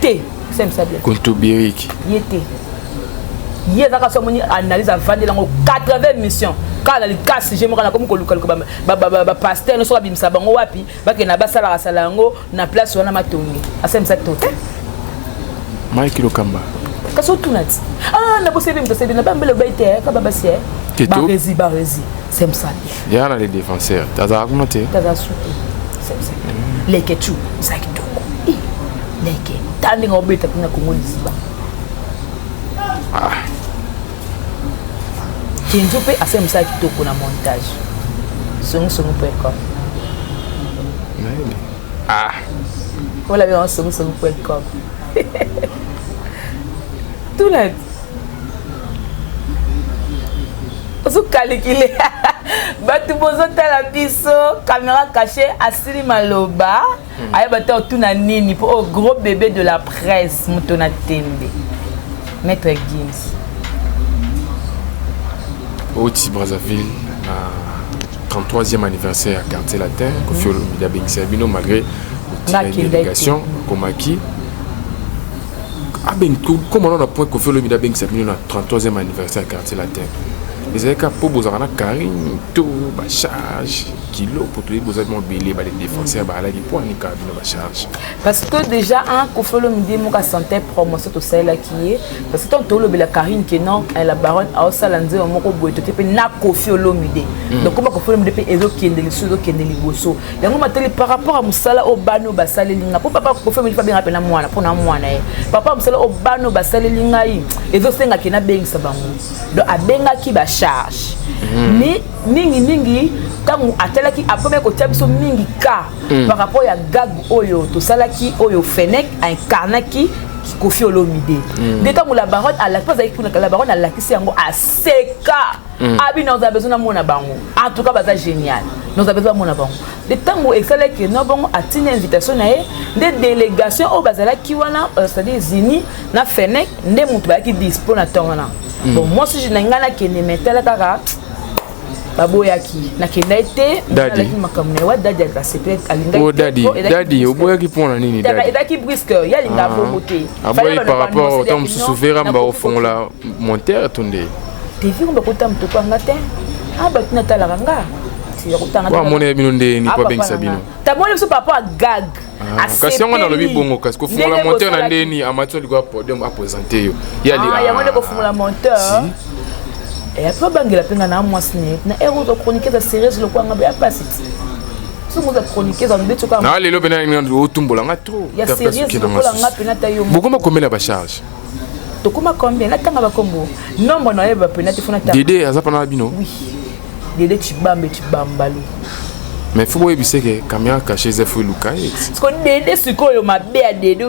Té, c'est ça bien. Konto Birik. Yete. Hier, ça a analyse à 80 missions. Quand elle casse, j'ai comme pasteur, nous sommes bimsa bango wapi, baki na basala salango na place wana matongi. Asem ça tout. Mike Lokamba. Kaso tunati. Ah, na bosse bim to se na bambele baité ka babasie. Barezi. C'est ça. Il y a les défenseurs. T'as à noter. T'as à souter. C'est ça. Les kechu, ça qui toko. Les ke. Tandi ngobeta kuna kongoliziba. Ah. Kinzo pe asem ça qui toko na montage. Songo.com. Ah. Voilà bien songo.com. Tout là. Ozo calculer. Batu bozo tala biso, caméra cachée asili maloba. Aya bata tuna nini pour au gros bébé de la presse mutona tembe. Maître Gims. Oti Brazzaville, 33e anniversaire à Quartier Latin, Kofi Olomide Beng Sabino malgré la délégation Komaki. Ah ben comment on a point Kofi Olomide Beng Sabino na 33e anniversaire à Quartier Latin. Les écarts pour Bozarana Karine, tout, charge, kilo pour tous les beaux mobiliers, les défenseurs, la pour un cabine de charge. Parce que déjà, un Kofolo Midi, mon santé promotion tout ça là qui est. Parce que tant que la Karine qui est non, la baronne a aussi lancé un mot pour être fait na Kofolo Midi. Donc comment Kofolo Midi peut élo qui est des choses qui est des liboso. Et on m'a dit par rapport à Moussala au bano basale linga. Pour papa Kofolo Midi pas bien rappeler moi là pour na moi là. Papa Moussala au bano basale linga yi. Et donc c'est nga qui na beng sabango. Donc a benga qui ba charge. Ni mingi tangu atelaki après ko tabiso mingi ka par rapport ya gag oyo to salaki oyo Fennec incarnaki Kofi Olomide. D'état où la baronne a la place avec la baronne a la qui s'est en seka. Abi nous a besoin de mon abango. En tout cas, c'est génial. Nous avons besoin de mon abango. D'état où excellent que nous avons atteint une invitation des délégations au Bazala qui wana c'est-à-dire Zini na Fenech ne mutuba qui dispose na tongana. Bon moi si je n'engana que ne metela kaka baboyaki na kenda été Daddy makamne wa Daddy a sepet alinga. Oh Daddy oboyaki pona nini Daddy. Daddy brusque ya linga promoter. Aboy par rapport au temps souverain ba au fond la monter tonde. Te vu on ba kota mtoko ngate. Ah ba tunatala ranga. Wa mona bino nde ni kwa bengisa bino. Ta mona so papa gag. Kasi on a lobi bongo kasi ko fumula monteur na ndeni amateur li kwa podium a présenter yo. Ya li. Ah ya mona ko fumula monteur. Et après bangela penga na moi sne. Na ero to chroniquer da série le kwa ngabe ya pasiti. So mo da chroniquer dans betu kwa. Na lelo bena ngi ndo tumbola nga trop. Ya série ko la ngape na tayo. Bokoma combien la charge? To kuma combien na tanga ba kombo. Nombre na yeba penati fona ta. Dédé azapana bino. Oui. Dédé Chibambalo. Mais il faut que la caméra cachée est fou Luka. Parce que Dédé c'est quoi ma bé à Dédé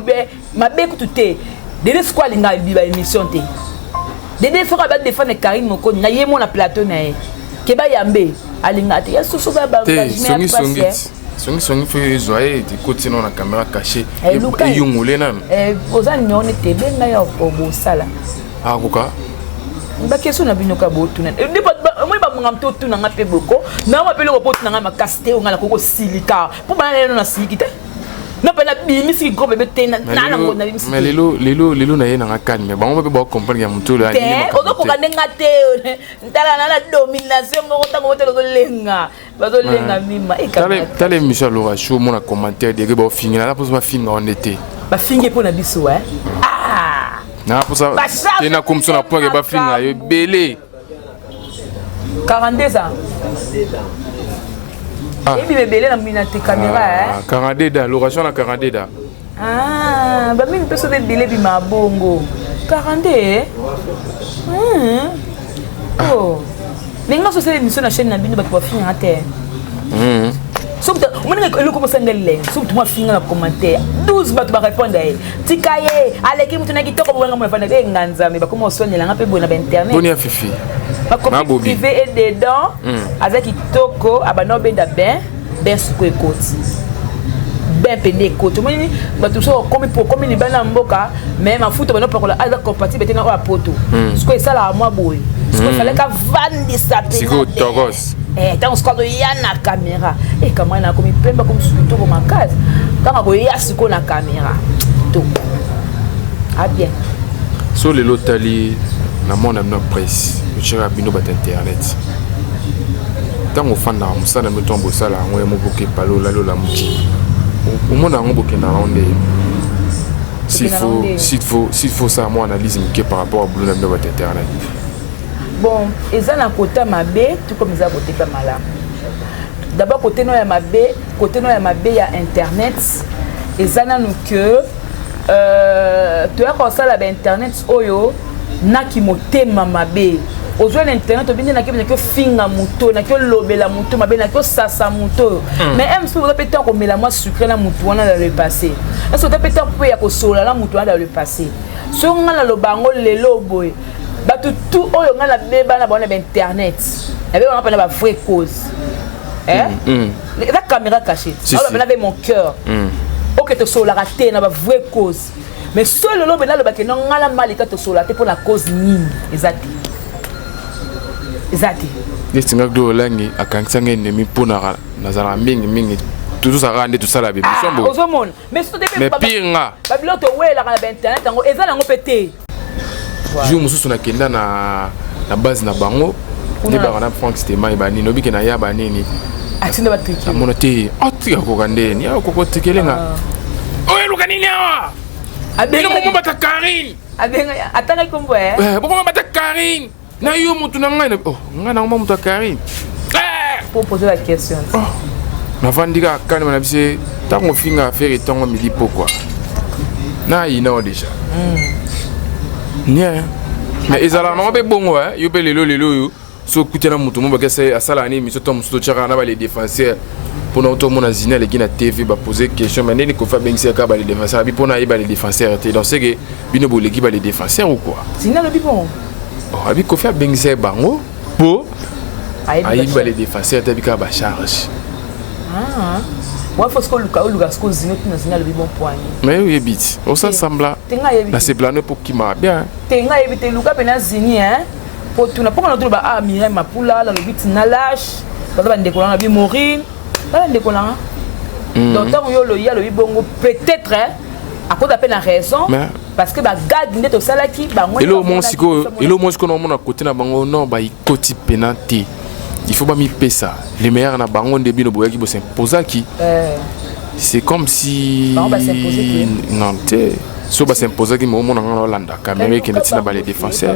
ma bé que tout est. Dédé c'est quoi l'inga biba émission té. Dédé faut que défendre Karine Moko na yemo na plateau na e. Keba yambe alinga té. Ya soso ba ba. Songi fait zoyer de côté non la caméra cachée. Et yongolé nan. Oza nyone té benga ya obo sala. Ah koka. Ba question na binoka botu na. Moi ba ngam to tu na ngape boko. Na ma pele ko botu na ngama kaste o ngala ko silika. Pour ba na siliki te. Na pa na bimisi ko bebe te na na ngona bimisi. Mais lelo na ye na ngakani mais ba mo be ba comprendre ya mutu la. Te o ko ka ndenga te. Ntala na domination mo ta ko te lo lenga. Ba zo lenga mima e ka. Tale Michel Laura show mon commentaire de ba finir la pose ba finir en été. Ba finir pour na biso hein. Ah. Na pour ça. Et na comme ça na point que ba finir yo belé. 42 ans. Ah. Et puis bébé na mina te caméra hein. 42 ans, l'oration na 42 ans. Ah, ba mine personne de délai bi ma bongo. 42 Oh. Nenga so c'est émission na chaîne na bino ba ko finir à terre. Sauf que on a le commencer ngel sauf moi finir na commentaire 12 ba ba répondre tikaye aleki mutuna kitoko bwenga mo fana de nganza me ba comment soigner nga pe bona ba internet. Bonia fifi. Ma copine privée est dedans avec kitoko abano benda ben suko ekoti. Ben pende ekoti. Moi ni ba tout ça comme ni bana mboka mais ma photo bano pakola aza compatible tena o poto. Suko esala moi boy. Suko fallait ka vandi sa pe. Siko togos. Tant squad ya na caméra et comment na comme pemba comme surtout pour ma case quand ko ya siko na caméra tout ah bien so le lotali na mon amna presse je rabino bat internet tant au fan na musana me tombo sala ngwe mo boke palo la lola muti au monde ngo boke na ronde s'il faut ça moi analyse que par rapport à boulot na bat internet. Bon, ils ont un côté mabé, tout comme ils ont un côté malin. D'abord, côté non ya mabé, il y a internet. Ils ont que tu as comme ça là internet oyo na ki motema mabé. Aujourd'hui l'internet obindi na que finga muto, na que lobela muto, mabé na que sasa muto. Mais même si vous répétez comme la moi sucré na muto on a le passé. Est-ce que vous répétez pour ya ko sola na muto on a le passé. So ngala lo bango lelo boy. Bah tout oyo ngala beba na bona internet. Et bien on appelle la vraie cause. Hein? La caméra cachée. Alors ben avec mon cœur. OK te sola raté na ba vraie cause. Mais seul le ben là le ba que non ngala malika te sola pour la cause nini. Exact. Destinga do langi akansanga ennemi pona nazala mingi tout ça rende tout ça la bible. Mais ce mais pire ba biloto wela na internet ngo ezala ngo pété. Jour mususu na kenda na base na bango ne ba na Frank Stema e ba nini obike na ya ba nini atinda ba triki amona te otika ko kandeni ya ko tikelenga oye luka nini awa abenga mo bata Karine abenga atanga kombo boko bata Karine na yo mutu na ngai oh ngana ngoma mutu Karine pour poser la question na vandika kana na bise tango finga affaire tango midi pourquoi na ina déjà Bien. Mais ils allaient non bon ouais, yo pe lelo yo so kutena mutu mo bakese asala ni mi so tom so chara na ba les défenseurs. pour notre mon azina les qui na TV ba poser question mais n'est ko fa bengisa ka ba les défenseurs abi pour na ba les défenseurs donc c'est que bino bo l'équipe ba les défenseurs ou quoi zina le bon abi ko fa bengisa bango pour ayi ba les défenseurs tabi ka ba charge ouais faut que Lucas ko zina tu na zina le bon point mais oui bit on s'ensemble là c'est plané pour qui m'a bien tenga éviter Lucas pena zini hein pour tu na pas on ba ah Mireille Mapula la le bit na lâche ba ndekola na bi Maureen ba ndekola donc tant yo ya le bongo peut-être à cause d'appel la raison parce que ba garde ndeto salaki ba moi et le mon siko no mona côté na bango non ba ikoti penalty il faut pas mi pesa les meilleurs na bango ndebi no boyaki bo s'imposer qui c'est comme si non te so ba s'imposer qui mo mona Hollande caméra qui na ba les défenseurs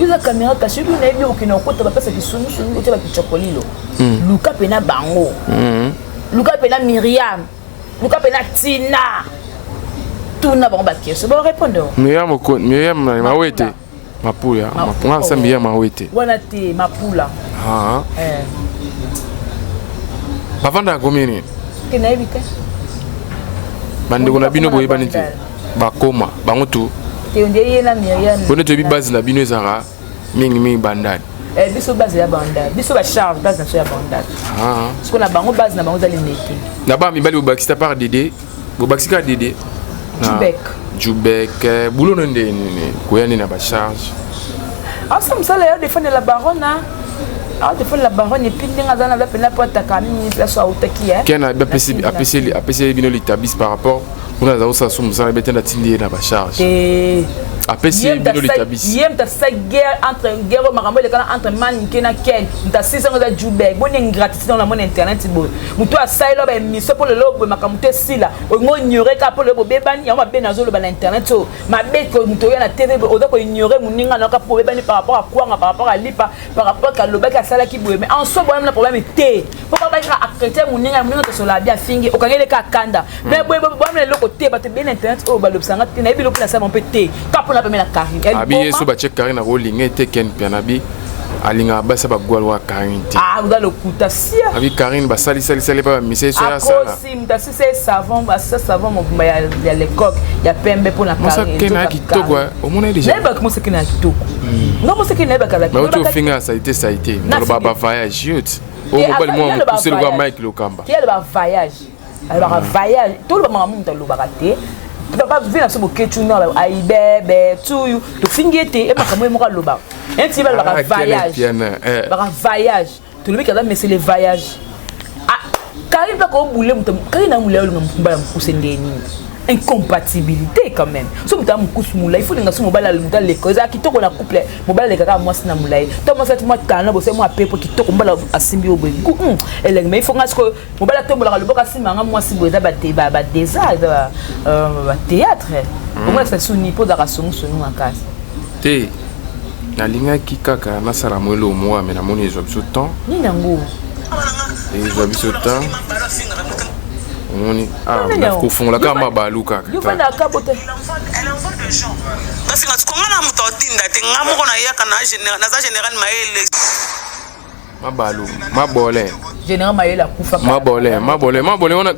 il a caméra cachée lui na bio qui na kota ba pesa ki sunu côté ba ki chokolilo Luka pena bango Luka pena Myriam Luka pena Tina tout na bango ba question bon répondre Myriam ma wete Mapula ma ça Myriam ma wete wana te Mapula bavanda komini ke na ebite bande ko na bino boye banite bakoma bango tu te ndeye na Myriam bone to bi base na bino ezara mingi bandade biso base ya bandade biso ba charge base na so ya bandade parce que na bango base na bango zali meki na ba mi bali bobakista par Dédé bobakika Dédé Djoubek boulot ndé ko yani na ba charge ça me sala ya défendre la baronne défendre la baronne et puis ndinga zana ba pena porta kamini place au taki kena ba apc bino litabis par rapport on a ça somme ça bete na tindi na ba charge apc bino litabis yem ta sa guerre entre guerre makambo le kana entre man kena ken ta sisa ngo za Djoubek bonne ingratitude dans le monde internet bo muto asailo ba mission pour le lobo makambo te sila o ngo ignorer ka pour le bobe bani ya ma be na zolo ba na internet so ma be ko muto ya na tv o da ko ignorer muninga na ka bobe bani par rapport à quoi par rapport à lipa par rapport à loba ka sala ki boye mais en soi bon le problème était pourquoi ba ka accréter muninga to sola bien fingi o kangele ka kanda mais boye bon le côté ba te bien internet o ba lobsanga te na bilo place mon pété ka pour la première Karine abi so ba check Karine rolling et ken pianabi alinga basa ba gwalwa Karine vous allez le kuta sia abi Karine ba sali pas monsieur so ya sala si mtasi c'est savon ba ça savon mo ya le coq ya pembe pour la Karine ça kena kitoko au monde déjà mais ba comment c'est kena kitoko non moi c'est kena ba kala mais tu finga ça a été dans le baba voyage youth au mobile moi c'est le gars Mike Lokamba qui est le voyage alors voyage tout le monde dans le baraté tu vas pas venir sur le tu non ai bébé tu tu fingete et pas comme moi loba un petit voyage tout le mec mais c'est le voyage Karine pas comme boule Karine a moulé le mbala mkusendeni incompatibilité quand même so muta mkusu moula il faut linga so mobala muta l'école za kitoko na couple mobala lekaka moi sina moulai to moi cette moi kana bo c'est moi pepo kitoko mbala asimbi obengu elle mais il faut que mobala tombola le boka simanga moi si boza ba désert ba théâtre au moins ça suni po da rasongo sonu akasi te na linga kikaka na sala mwelo moi mais na moni ezo biso temps ni nango ezo biso temps on na kofungola kama baluka yo fanda kabote elle envoie des gens bafinga tukongana muto tinda te ngamoko na yaka na za général Maele mabole général Maele akufa mabole on a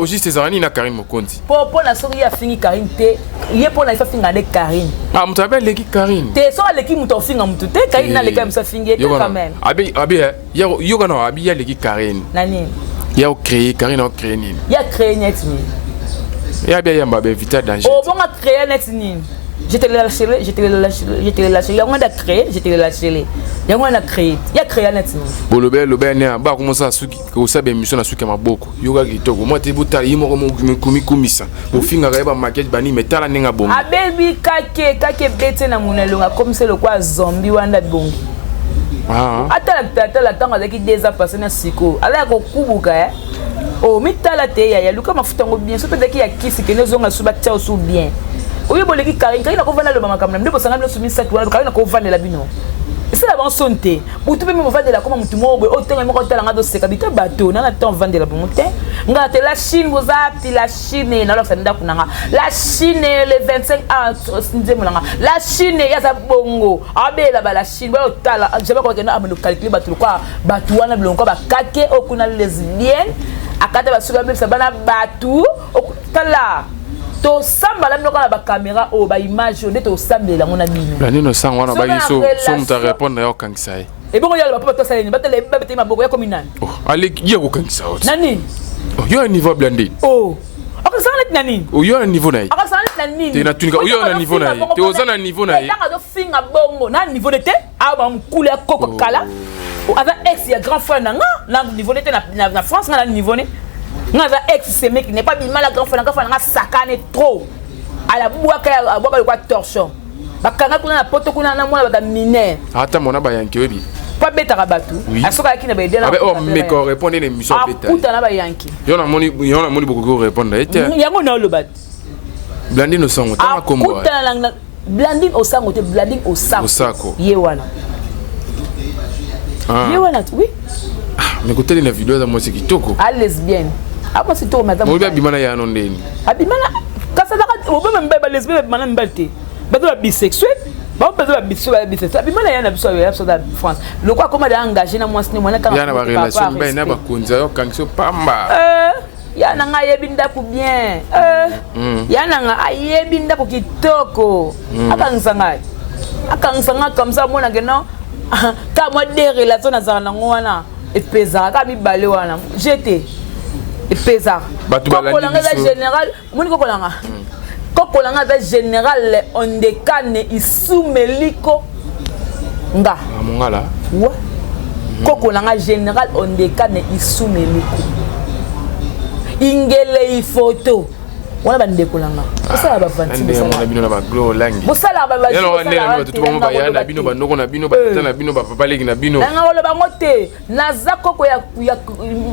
au juste Zani na Karine Mokonzi po na soki ya fingi Karine te ye po na ifa finga de Karine muto abel leki Karine te so leki muto finga muto te Karine na leka msa fingi te quand même abi yo kana abi ya leki Karine nani il a créé Karine a créé nini il a créé net ni il a bien mba vita danger oh bon a créé net ni je te lâché on a créé je te lâché on a créé il a créé net ni bolobe ne ba commencer à suki ko sabe mission na suki maboko yoga kitoko moi te buta yimo ko kumisa bo finga ba maquette bani metala ninga bomba a baby kake bete na munelonga comme c'est le quoi zombie wanda bongi Attends, attends, avec des appareils na siko. Ala ko kubuka oh mitala te ya luka mafutango bien. So peut-être qu'il y a qui c'est que nous on suba tcha sou bien. Oyo boleki Karine na ko vana le mama kamna. Ndebo sanga no sumi satwa Karine na ko vana la bino. c'est la bonne santé pour tout même vendre la comme tout monde autant même quand la c'est kabita bateau na temps vendre la bon monter ngate la Chine vous apti la Chine na loxa nda kunanga la Chine le 25 nzemulanga la Chine ya za bongo abela ba la Chine ba otala j'avais quoi que na amelo calculer bateau quoi bateau wana bilongo ba kake okuna lesbienne akata ba suka besa bana bateau okutala to samba la mnoka ba caméra o ba image o to sambela ngona bino la nino sang wana ba yiso som ta répondre yo kangsai et bon yalo ba papa to saleni ba tele ba tema boko ya kominani oh ali yego kangsai nani oh yo un niveau blindé oh aka salet nani oh yo un niveau na aka salet nani te na tunika yo na niveau na te ozana niveau na tanga do finga bongo na niveau de te aba mkule koko kala ava ex ya grand frère na niveau de te na France na niveau ne ngaza ex ce mec n'est pas bien mal à grand frère nga sakane trop à la boaka à boaka quoi torchon bakanga kuna na poto kuna na mwana ba mineur ata mona ba yanki webi pas beta rabatu asoka kina ba idela oh mais ko répondre l'émission beta akuta na ba yanki yo na moni beaucoup ko répondre ete yango na lo bat Blandine au sango ta kombo akuta na Blandine au sango te Blandine au sako yewana yewana oui mais côté la vidéo za moi c'est kitoko à lesbienne apa sito madame mo bimana ya non ndeni abimana kasala ko ba mbeba lesbienne bimana mbate ba bisexuel ba bisexuel abimana ya na biso ya da France le quoi comment engagé na moi sini mwana kana ya na ba relation ba na ba konza yo kanso pamba ya na nga yebinda ku bien ya na nga ayebinda ku kitoko akansanga comme ça mona que non ka moi des relations na zana ngwana et pesara ka mibale wana j'étais et pesar kokolanga za général moni kokolanga kokolanga za général on dekane isumeliko nga mongala wa kokolanga général on dekane isumeliko ingele photo wana bandekolanga osala ba vanti mona bino na ba glow langi bosala ba ba yelo wande na to ba mba yana bino ba noko na bino ba tana bino ba papa leki na bino nga wolo ba ngote naza koko ya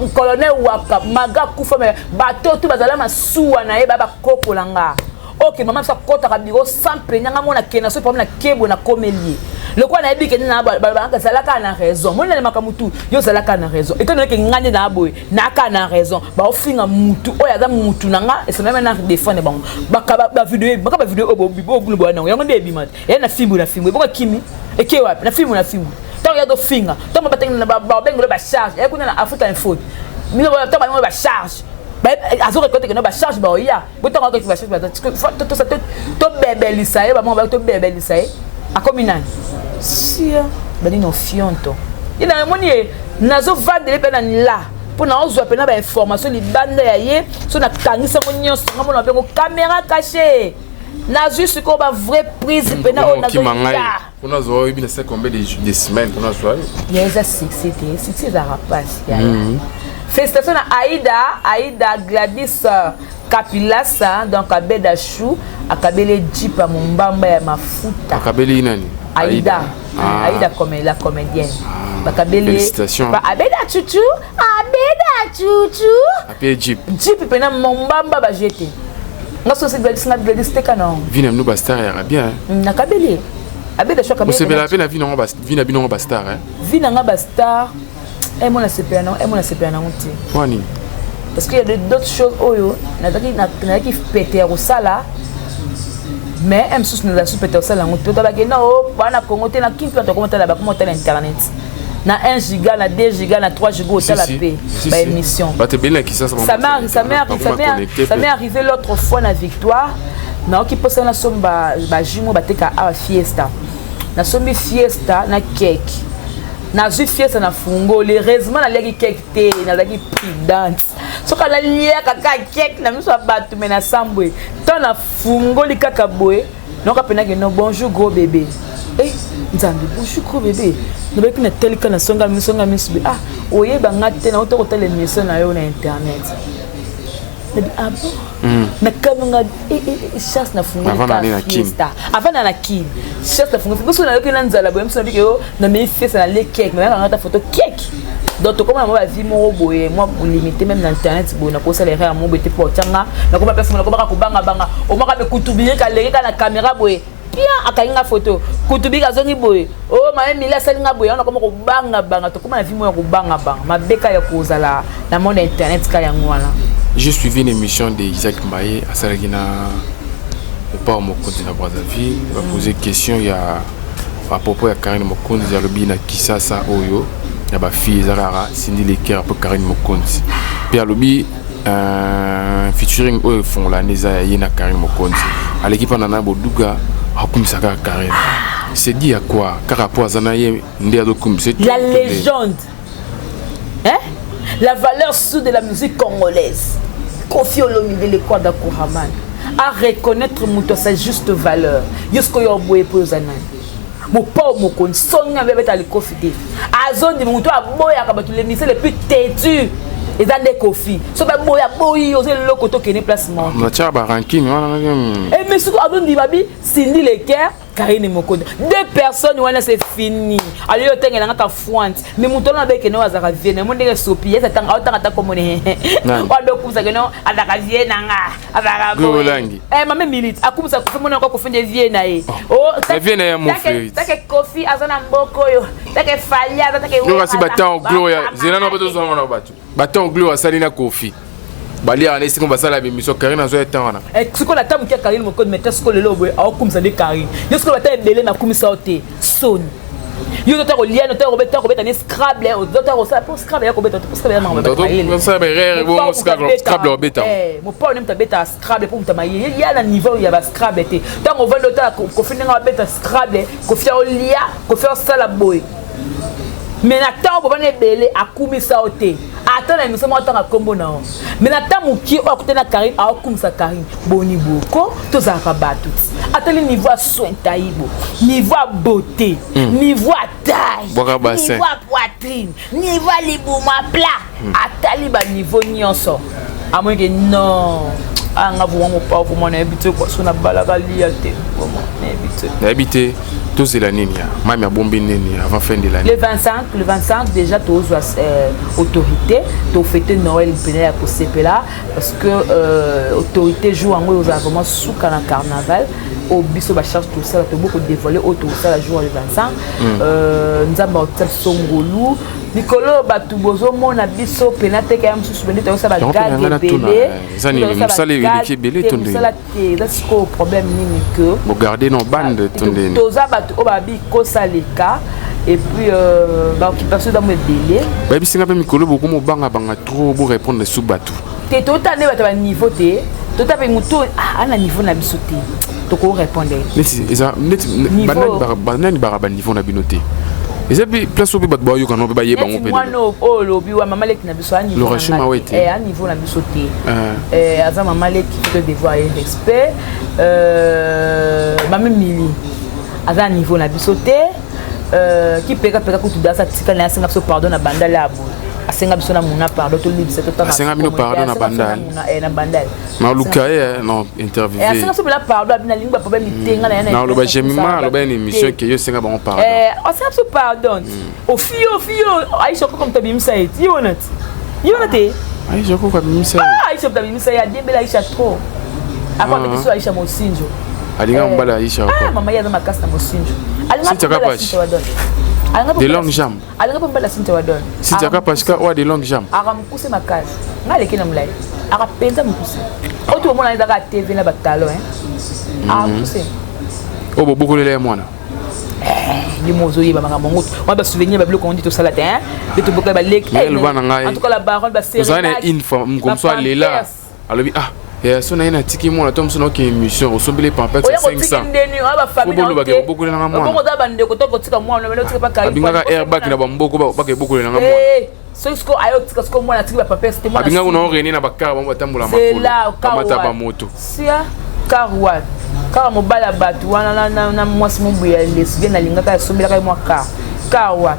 colonel waka maga kufa me bato to bazala masuwa na ye ba kokolanga ok mama sa kota ka biro sample nyanga mona kena so na kebo na komelie le quoi na yebi ke na ba zalaka na raison mona le makamutu yo zalaka na raison et que ngane na boy na ka na raison ba ofinga mutu oya za mutu nanga et c'est même na défendre bon ba vidéo bo bo na yango ndebi mat ya na fimbu bo kimi et ke wapi na fimbu tant ya do finga tant ba tenga na ba bengo ba charge e kuna na Africa Info mino ba tant ba charge azo récolter que no ba charge ba oya botango que ba charge ba to bebelisa e ba mo ba to bebelisa e a combinane sia bali no fionto ina moni nazo vendre pe na la pour na ozo pe na ba information li banda ya ye so na tangisa ko nyonso ngamo na bengo caméra cachée na juste ko ba vraie prise pe na ona zo on a zo ibina c'est combien de semaines on a zo yes c'est ça rapace ya félicitations à Aïda Gladys Kapilasa donc à Bedachou à Kabele Jeep à Mumbamba ya mafuta Kabele nani Aïda comme la comédienne Kabele félicitations Abeda Chuchu Abeda Jeep pena Mumbamba ba jeté ngaso se Gladys teka non vina no bastar ya bien na Kabele Abeda Chou Kabele c'est la peine vina bino bastar hein vina nga bastar et mon CPA non ti wani parce qu'il y a d'autres choses oyo na qui péter au sala mais même sous nous la sous péter au sala on peut pas gagner oh bana Congo te na kimpe to commenter là ba comment internet na 1 giga na 2 giga na 3 giga au sala paix ba émission ba te bien qui ça m'est arrivé l'autre fois na Victoire na qui posa na somba ba jimo ba teka a fiesta na sombi fiesta na cake na fiesta na fungo les heureusement na leki kekte na leki prudente so kala lia kaka kek na miso batu mena sambwe tant na fungo li kaka boy donc apena que no bonjour gros bébé nzambi bonjour gros bébé no beki na telika na songa miso ah oye ba ngate na auto hotel émission na yo na internet ah bon mais comme nga chasse na fungo fiesta avant na kin chasse na fungo parce que na yo na nzala boy mso biki yo na me fiesta na le cake mais na ngata photo cake donc comme na ba vi mo boye moi limité même na internet boye na ko ça les mo bete pour tanga na ko ba personne na ko ba ko banga o maka me kutubiye ka leka na caméra boye bien akainga photo kutubika zongi boye oh ma mila salinga boye on a comme ko banga to comment la vie moi ko banga ma beka ya kozala na monde internet ka yango wana. J'ai suivi une émission de Isaac Mbaye à Salagina pas mon compte na Brazzaville, va poser question il y a à propos ya Karine Mokonzi ya lobi na Kisasa oyo ya ba fille Zarara Cindy Leker pour Karine Mokonzi. Puis à lobi featuring oyo font la neza ya yena Karine Mokonzi. À l'équipe nana Boduga akumsaka Karine. C'est dit à quoi car rapport Zanaye ndé dokum c'est la légende. Hein? La valeur sous de la musique congolaise. Kofi Olomide le quoi d'Akouraman. À reconnaître Mouto sa juste valeur. Yosko Yorboé pour Zanan. Mon pauvre Mokon, son avait à l'écofide. À zone de Mouto à Boya, quand tu l'émission les plus têtus. Et dans des Kofi. So ba Boya, Boyi, osé le koto qui n'est placement. On a tcha baranking. Et mais surtout, Adon Dibabi, Cindy Leker, Karine Mokonzi. Deux personnes, voilà, c'est fini. Alors, il y a un fouante. Mais mon tour avec nous, à Zaravie, mon nez sopi, ça t'a autant comme on est. On doit couper ça, non, à Zaravie, à Zaravie. Eh, ma mère milite, à couper ça, comme on a encore fait des Viennes. Oh, la Vienne est mon frère. T'as que Kofi, Azana Mbokoyo, t'as que Faya, t'as que. Nous, si bâton, Gloria, Zélan, on peut tous en battre. Bâton, Gloria, Salina Kofi. Bali a laissé comme ça la émission Karine a joué tant là. Et ce qu'on a tant que Karine Mokonzi mettait ce qu'on le lobe a comme ça des Karine. Yo ce qu'on a tant belé na comme ça oté son. Yo docteur Lien docteur Robert un Scrabble docteur ça pour Scrabble ko beta pour Scrabble ma docteur ça be rare bon Scrabble beta. Eh mon pas même ta beta Scrabble pour ta mailler il y a un niveau il y a Scrabble té. Tant on va docteur ko finir beta Scrabble ko faire lia ko faire ça la boy. Mais nathan on va ne belé a comme ça oté. Attends la émission moi tant combo na. Mais nathan muki o côté na Karine a comme ça Karine boni boko to za ka batu. Attends le niveau soin taïbo, niveau beauté, niveau taille, niveau poitrine, niveau libouma plat. Attends le niveau nyonso. À moins que non. Ah nga vous mon pauvre mon habité quoi sur na balaka liate. Vraiment habité. Tout c'est l'année, même à Bombini avant fin de l'année. Le 25 déjà tu as autorité, tu as fêté Noël pénal pour CPLA parce que autorité joue en gros vraiment sous le carnaval. Au biso ba charge tout ça, tu beaucoup dévoilé autour ça la jour le 25. Nous avons Songolu, Nicolo Batubozo mon abiso pénate quand même sous benito ça va garder belé. Ça ni ça les qui belé ton de. Ça c'est quoi problème ni que. Vous gardez nos bandes ton de. Toza batu obabi ko saleka et puis l'occupation dans mes belé. Ba biso nga pe Nicolo beaucoup mo banga trop pour répondre sous batu. T'es totalement à niveau té. Tout à fait muto à un niveau na biso té. Tu peux répondre. Banani baraba niveau na binoté. Et ça place au bibat boyo quand on peut bailler bango. Moi no oh lobi wa mama lek na biso ani. Le rachima wete. À niveau na biso té. Aza mama lek qui te devoir et respect. Mama mili. Aza niveau na biso té. Qui peka ko tu dasa tika na singa so pardon na banda la bo. Asenga biso na muna pardon to libre c'est tout temps. Asenga bino pardon na bandal. Na bandal. Na lukaye non interviewé. Asenga so la pardon na lingua problème tenga na. Na lo ba jemima lo ba une émission que yo senga ba pardon. Asenga so pardon. Au fio Aïcha comme tabim ça est. Yonat. Aïcha ko comme ça. Aïcha tabim ça ya dembela Aïcha trop. Avant de biso Aïcha mosinjo. Alinga mbala Aïcha ko. Mama ya na makasta mosinjo. Des longues jambes. Si tu as pas des longues jambes. Aramkuse makazi. Ngaleke na mulai. Akapenza mkuse. Otu omona eza ka TV na batalo Aramkuse. Obo beaucoup les mwana. Ni mozo yeba makambo ngoto. Wa ba souvenir ba biloko on dit to salate De to boka ba lek. En tout cas la baronne ba série. Vous avez une fois comme ça les là. Alors et so na ina tiki mo na tom so na ki émission o sombele pampa 500 beaucoup na mwana bongo da bande ko to ko tika mwana na tika pa kai abinga airbag na bamboko ba ke beaucoup na mwana so isko ayo tika ko mwana tika pa pampa c'était mwana abinga ko reni na bakara ba tambola makolo kamata ba moto sia karwa kara mobala batu wana na mwasi mubuya lesbien na linga ka sombela kai mwa karwa.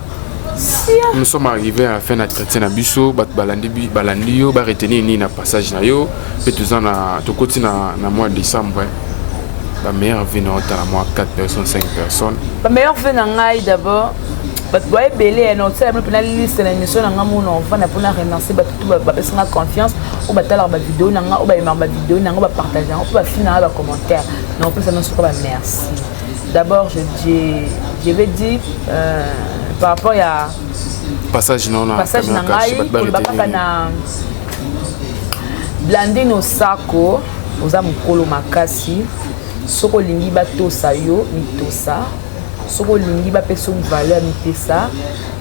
Nous sommes arrivés à la fin de la traité na biso bat balandi yo ba retenir ni na passage na yo pe tozana na to koti na mois de décembre la meilleure venue à la mois 4 personnes 5 personnes la meilleure venue d'abord bat boy belé no c'est même na liste na émission na ngamu no va na pona relancer bat tout ba personne confiance ou ba tala ba vidéo na nga ou ba ma vidéo na nga ba partager ou ba fina ba commentaire non plus ça non c'est pas merci d'abord, je vais dire par rapport à passage non passage nangai pour bakaka na blande no sako oza mukolo makasi soko lingi batosa yo mitosa soko lingi ba peso valeur mitesa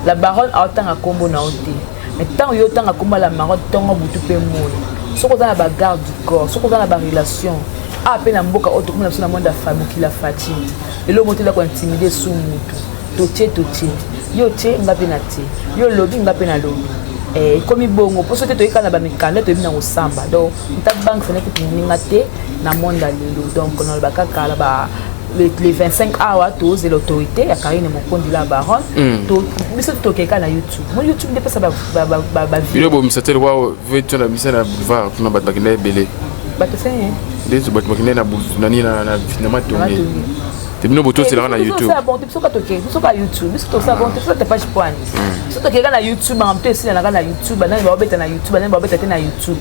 la baronne a tanga kombo na ote mais tant yo tanga kombo la marotte tongo butu pe moyo soko za na ba garde du corps soko za na ba relation a pe na mboka auto comme na monde famille qui la fatigue et le moto la ko intimider sous mutu totie yo te ngape na te yo lobi ngape na lobi komi bongo po sote to ikana ba mikanda to bina osamba donc ta banque c'est que ninga te na monde lelo donc on ba kaka ba les 25 hours tous et l'autorité ya Karine Mokondi la baronne to biso to keka na YouTube mon YouTube de pesa ba vidéo bo misatel wa vetu na misana boulevard tuna bat bakine belé bato c'est des bat bakine na nani na finalement tourner tebino boto c'est là na YouTube ça bon tu peux pas biso ka YouTube biso to ça bon tu peux te page point biso to keka na YouTube en même temps na YouTube na ba beta na YouTube na ba beta na YouTube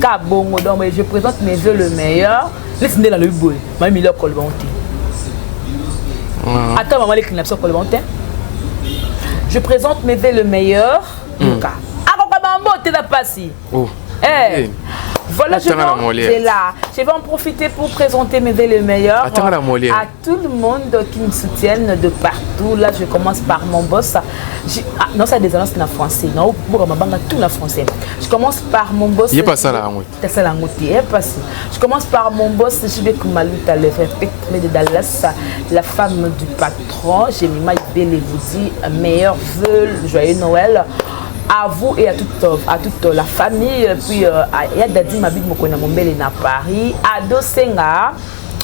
ka bongo donc je présente mes vœux le meilleur laisse-nous dans le boy ma mi le colbonté. Attends, maman, les clients sont pour le monter. Je présente mes vœux le meilleur. Voilà, je vais en profiter pour présenter mes vœux le meilleur à tout le monde qui me soutiennent de partout. Là, je commence par mon boss. Non, ça des annonces en français. Non, tout en français. Je commence par mon boss. Il est pas ça là, je commence par mon boss. Je vais comme Maluta, le respecté de Dallas, la femme du patron. J'ai mis ma belle et vous dit meilleur vœu, joyeux Noël. À vous et à toute la famille, puis à Dadi Mabid Mokona Mombele na Paris, à Dosenga,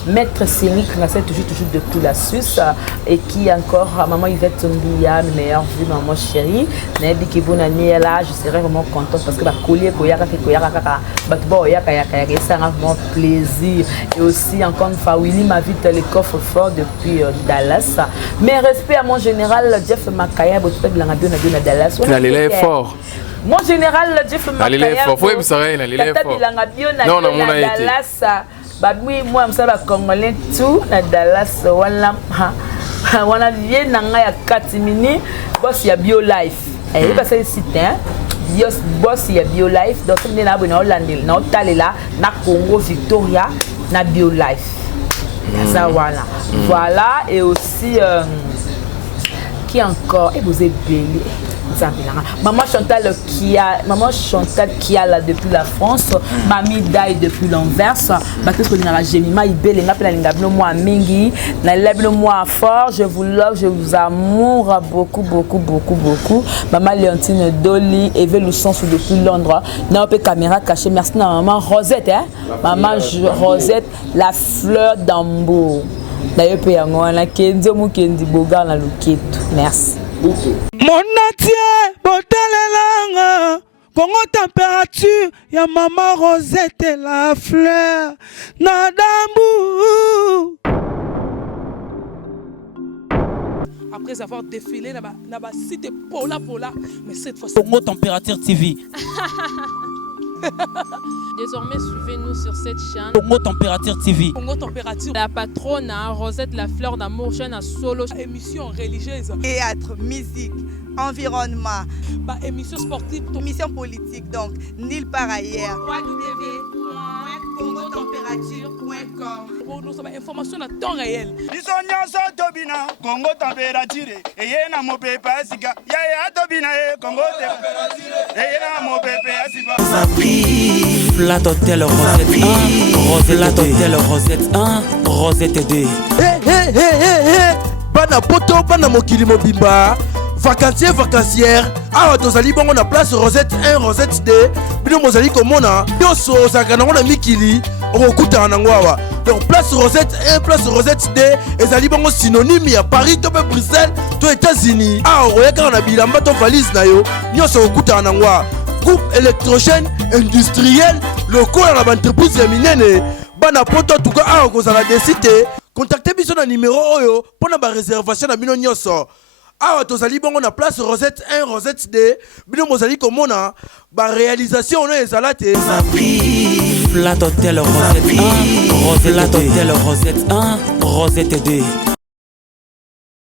Maître Cénic, c'est toujours depuis la Suisse, et qui encore, maman Yvette Mbia, meilleure vue, maman chérie, Nebi Kibonani est là, je serais vraiment contente parce que ma collier, c'est vraiment plaisir. Et aussi, encore une fois, Willy m'a vu les coffres forts depuis Dallas. Mais respect à mon général Jeff Makaya, de Dallas. Il est fort. Mon général Jeff Makaya, il est fort. Faut ça, il est fort. Non, non, mon Dallas. Babi moi msaba congolais tout na Dallas wana vie nanga ya Katimini boss ya Bio Life parce que site hein boss ya Bio Life donc on est là na Hollande na Otalela na Congo Victoria na Bio Life ça voilà et aussi qui encore et vous êtes belé Maman Chantal qui a là depuis la France, Mamie Dai depuis l'Anvers, parce que na Gemima ibele ngapela ngabino moi mingi, na lebno moi fort, je vous love, je vous amour beaucoup. Maman Léontine Dolly, Eve Lucenso depuis Londres, na pe caméra cachée, merci na maman Rosette hein. Maman Rosette la fleur d'Ambour. D'ailleurs pe yango na Kenzo Mukendi Boga na Luketo. Merci. Mon atier, botalelanga, Congo température, ya maman Rosette et la fleur, Nadambu. Après avoir défilé, na ba site Pola, mais cette fois-ci. Congo Température TV. Désormais, suivez-nous sur cette chaîne. Congo Température TV. Congo Température. La patronne, Rosette la fleur d'amour, chaîne à solo. Émission religieuse. Théâtre, musique, environnement. Bah, émission sportive. Émission politique, donc, nulle part ailleurs. www.congotempérature.com. Pour nous avoir information à temps réel. Lisonyaso tobina Congo température eye na mopepe asika ya tobina Congo température eye na mopepe asika. Flat Hotel Rosette 1, Flat Hotel Rosette 1, Rosette 2. Bana poto bana mokili mobimba. Vacancière awa tozali bongo na place Rosette 1 Rosette 2 bino mozali komona nyonso ozalaka nango na mikili okokutana nango awa donc place Rosette 1 place Rosette 2 ezali bongo synonyme ya Paris to pe Bruxelles to États-Unis awa okoyaka na bilamba to valise na yo nyonso okokutana nango awa groupe électrogène industriel lokola na baentreprise ya minene bana poto tuka awa kozala desite contacte biso na numéro oyo mpona baréservation na bino nyonso. Awa tozali bongo na place Rosette 1 Rosette 2 bino mozali komona ba réalisation on ezala te Flat Hotel Rosette 1 Rosette 1 Rosette 2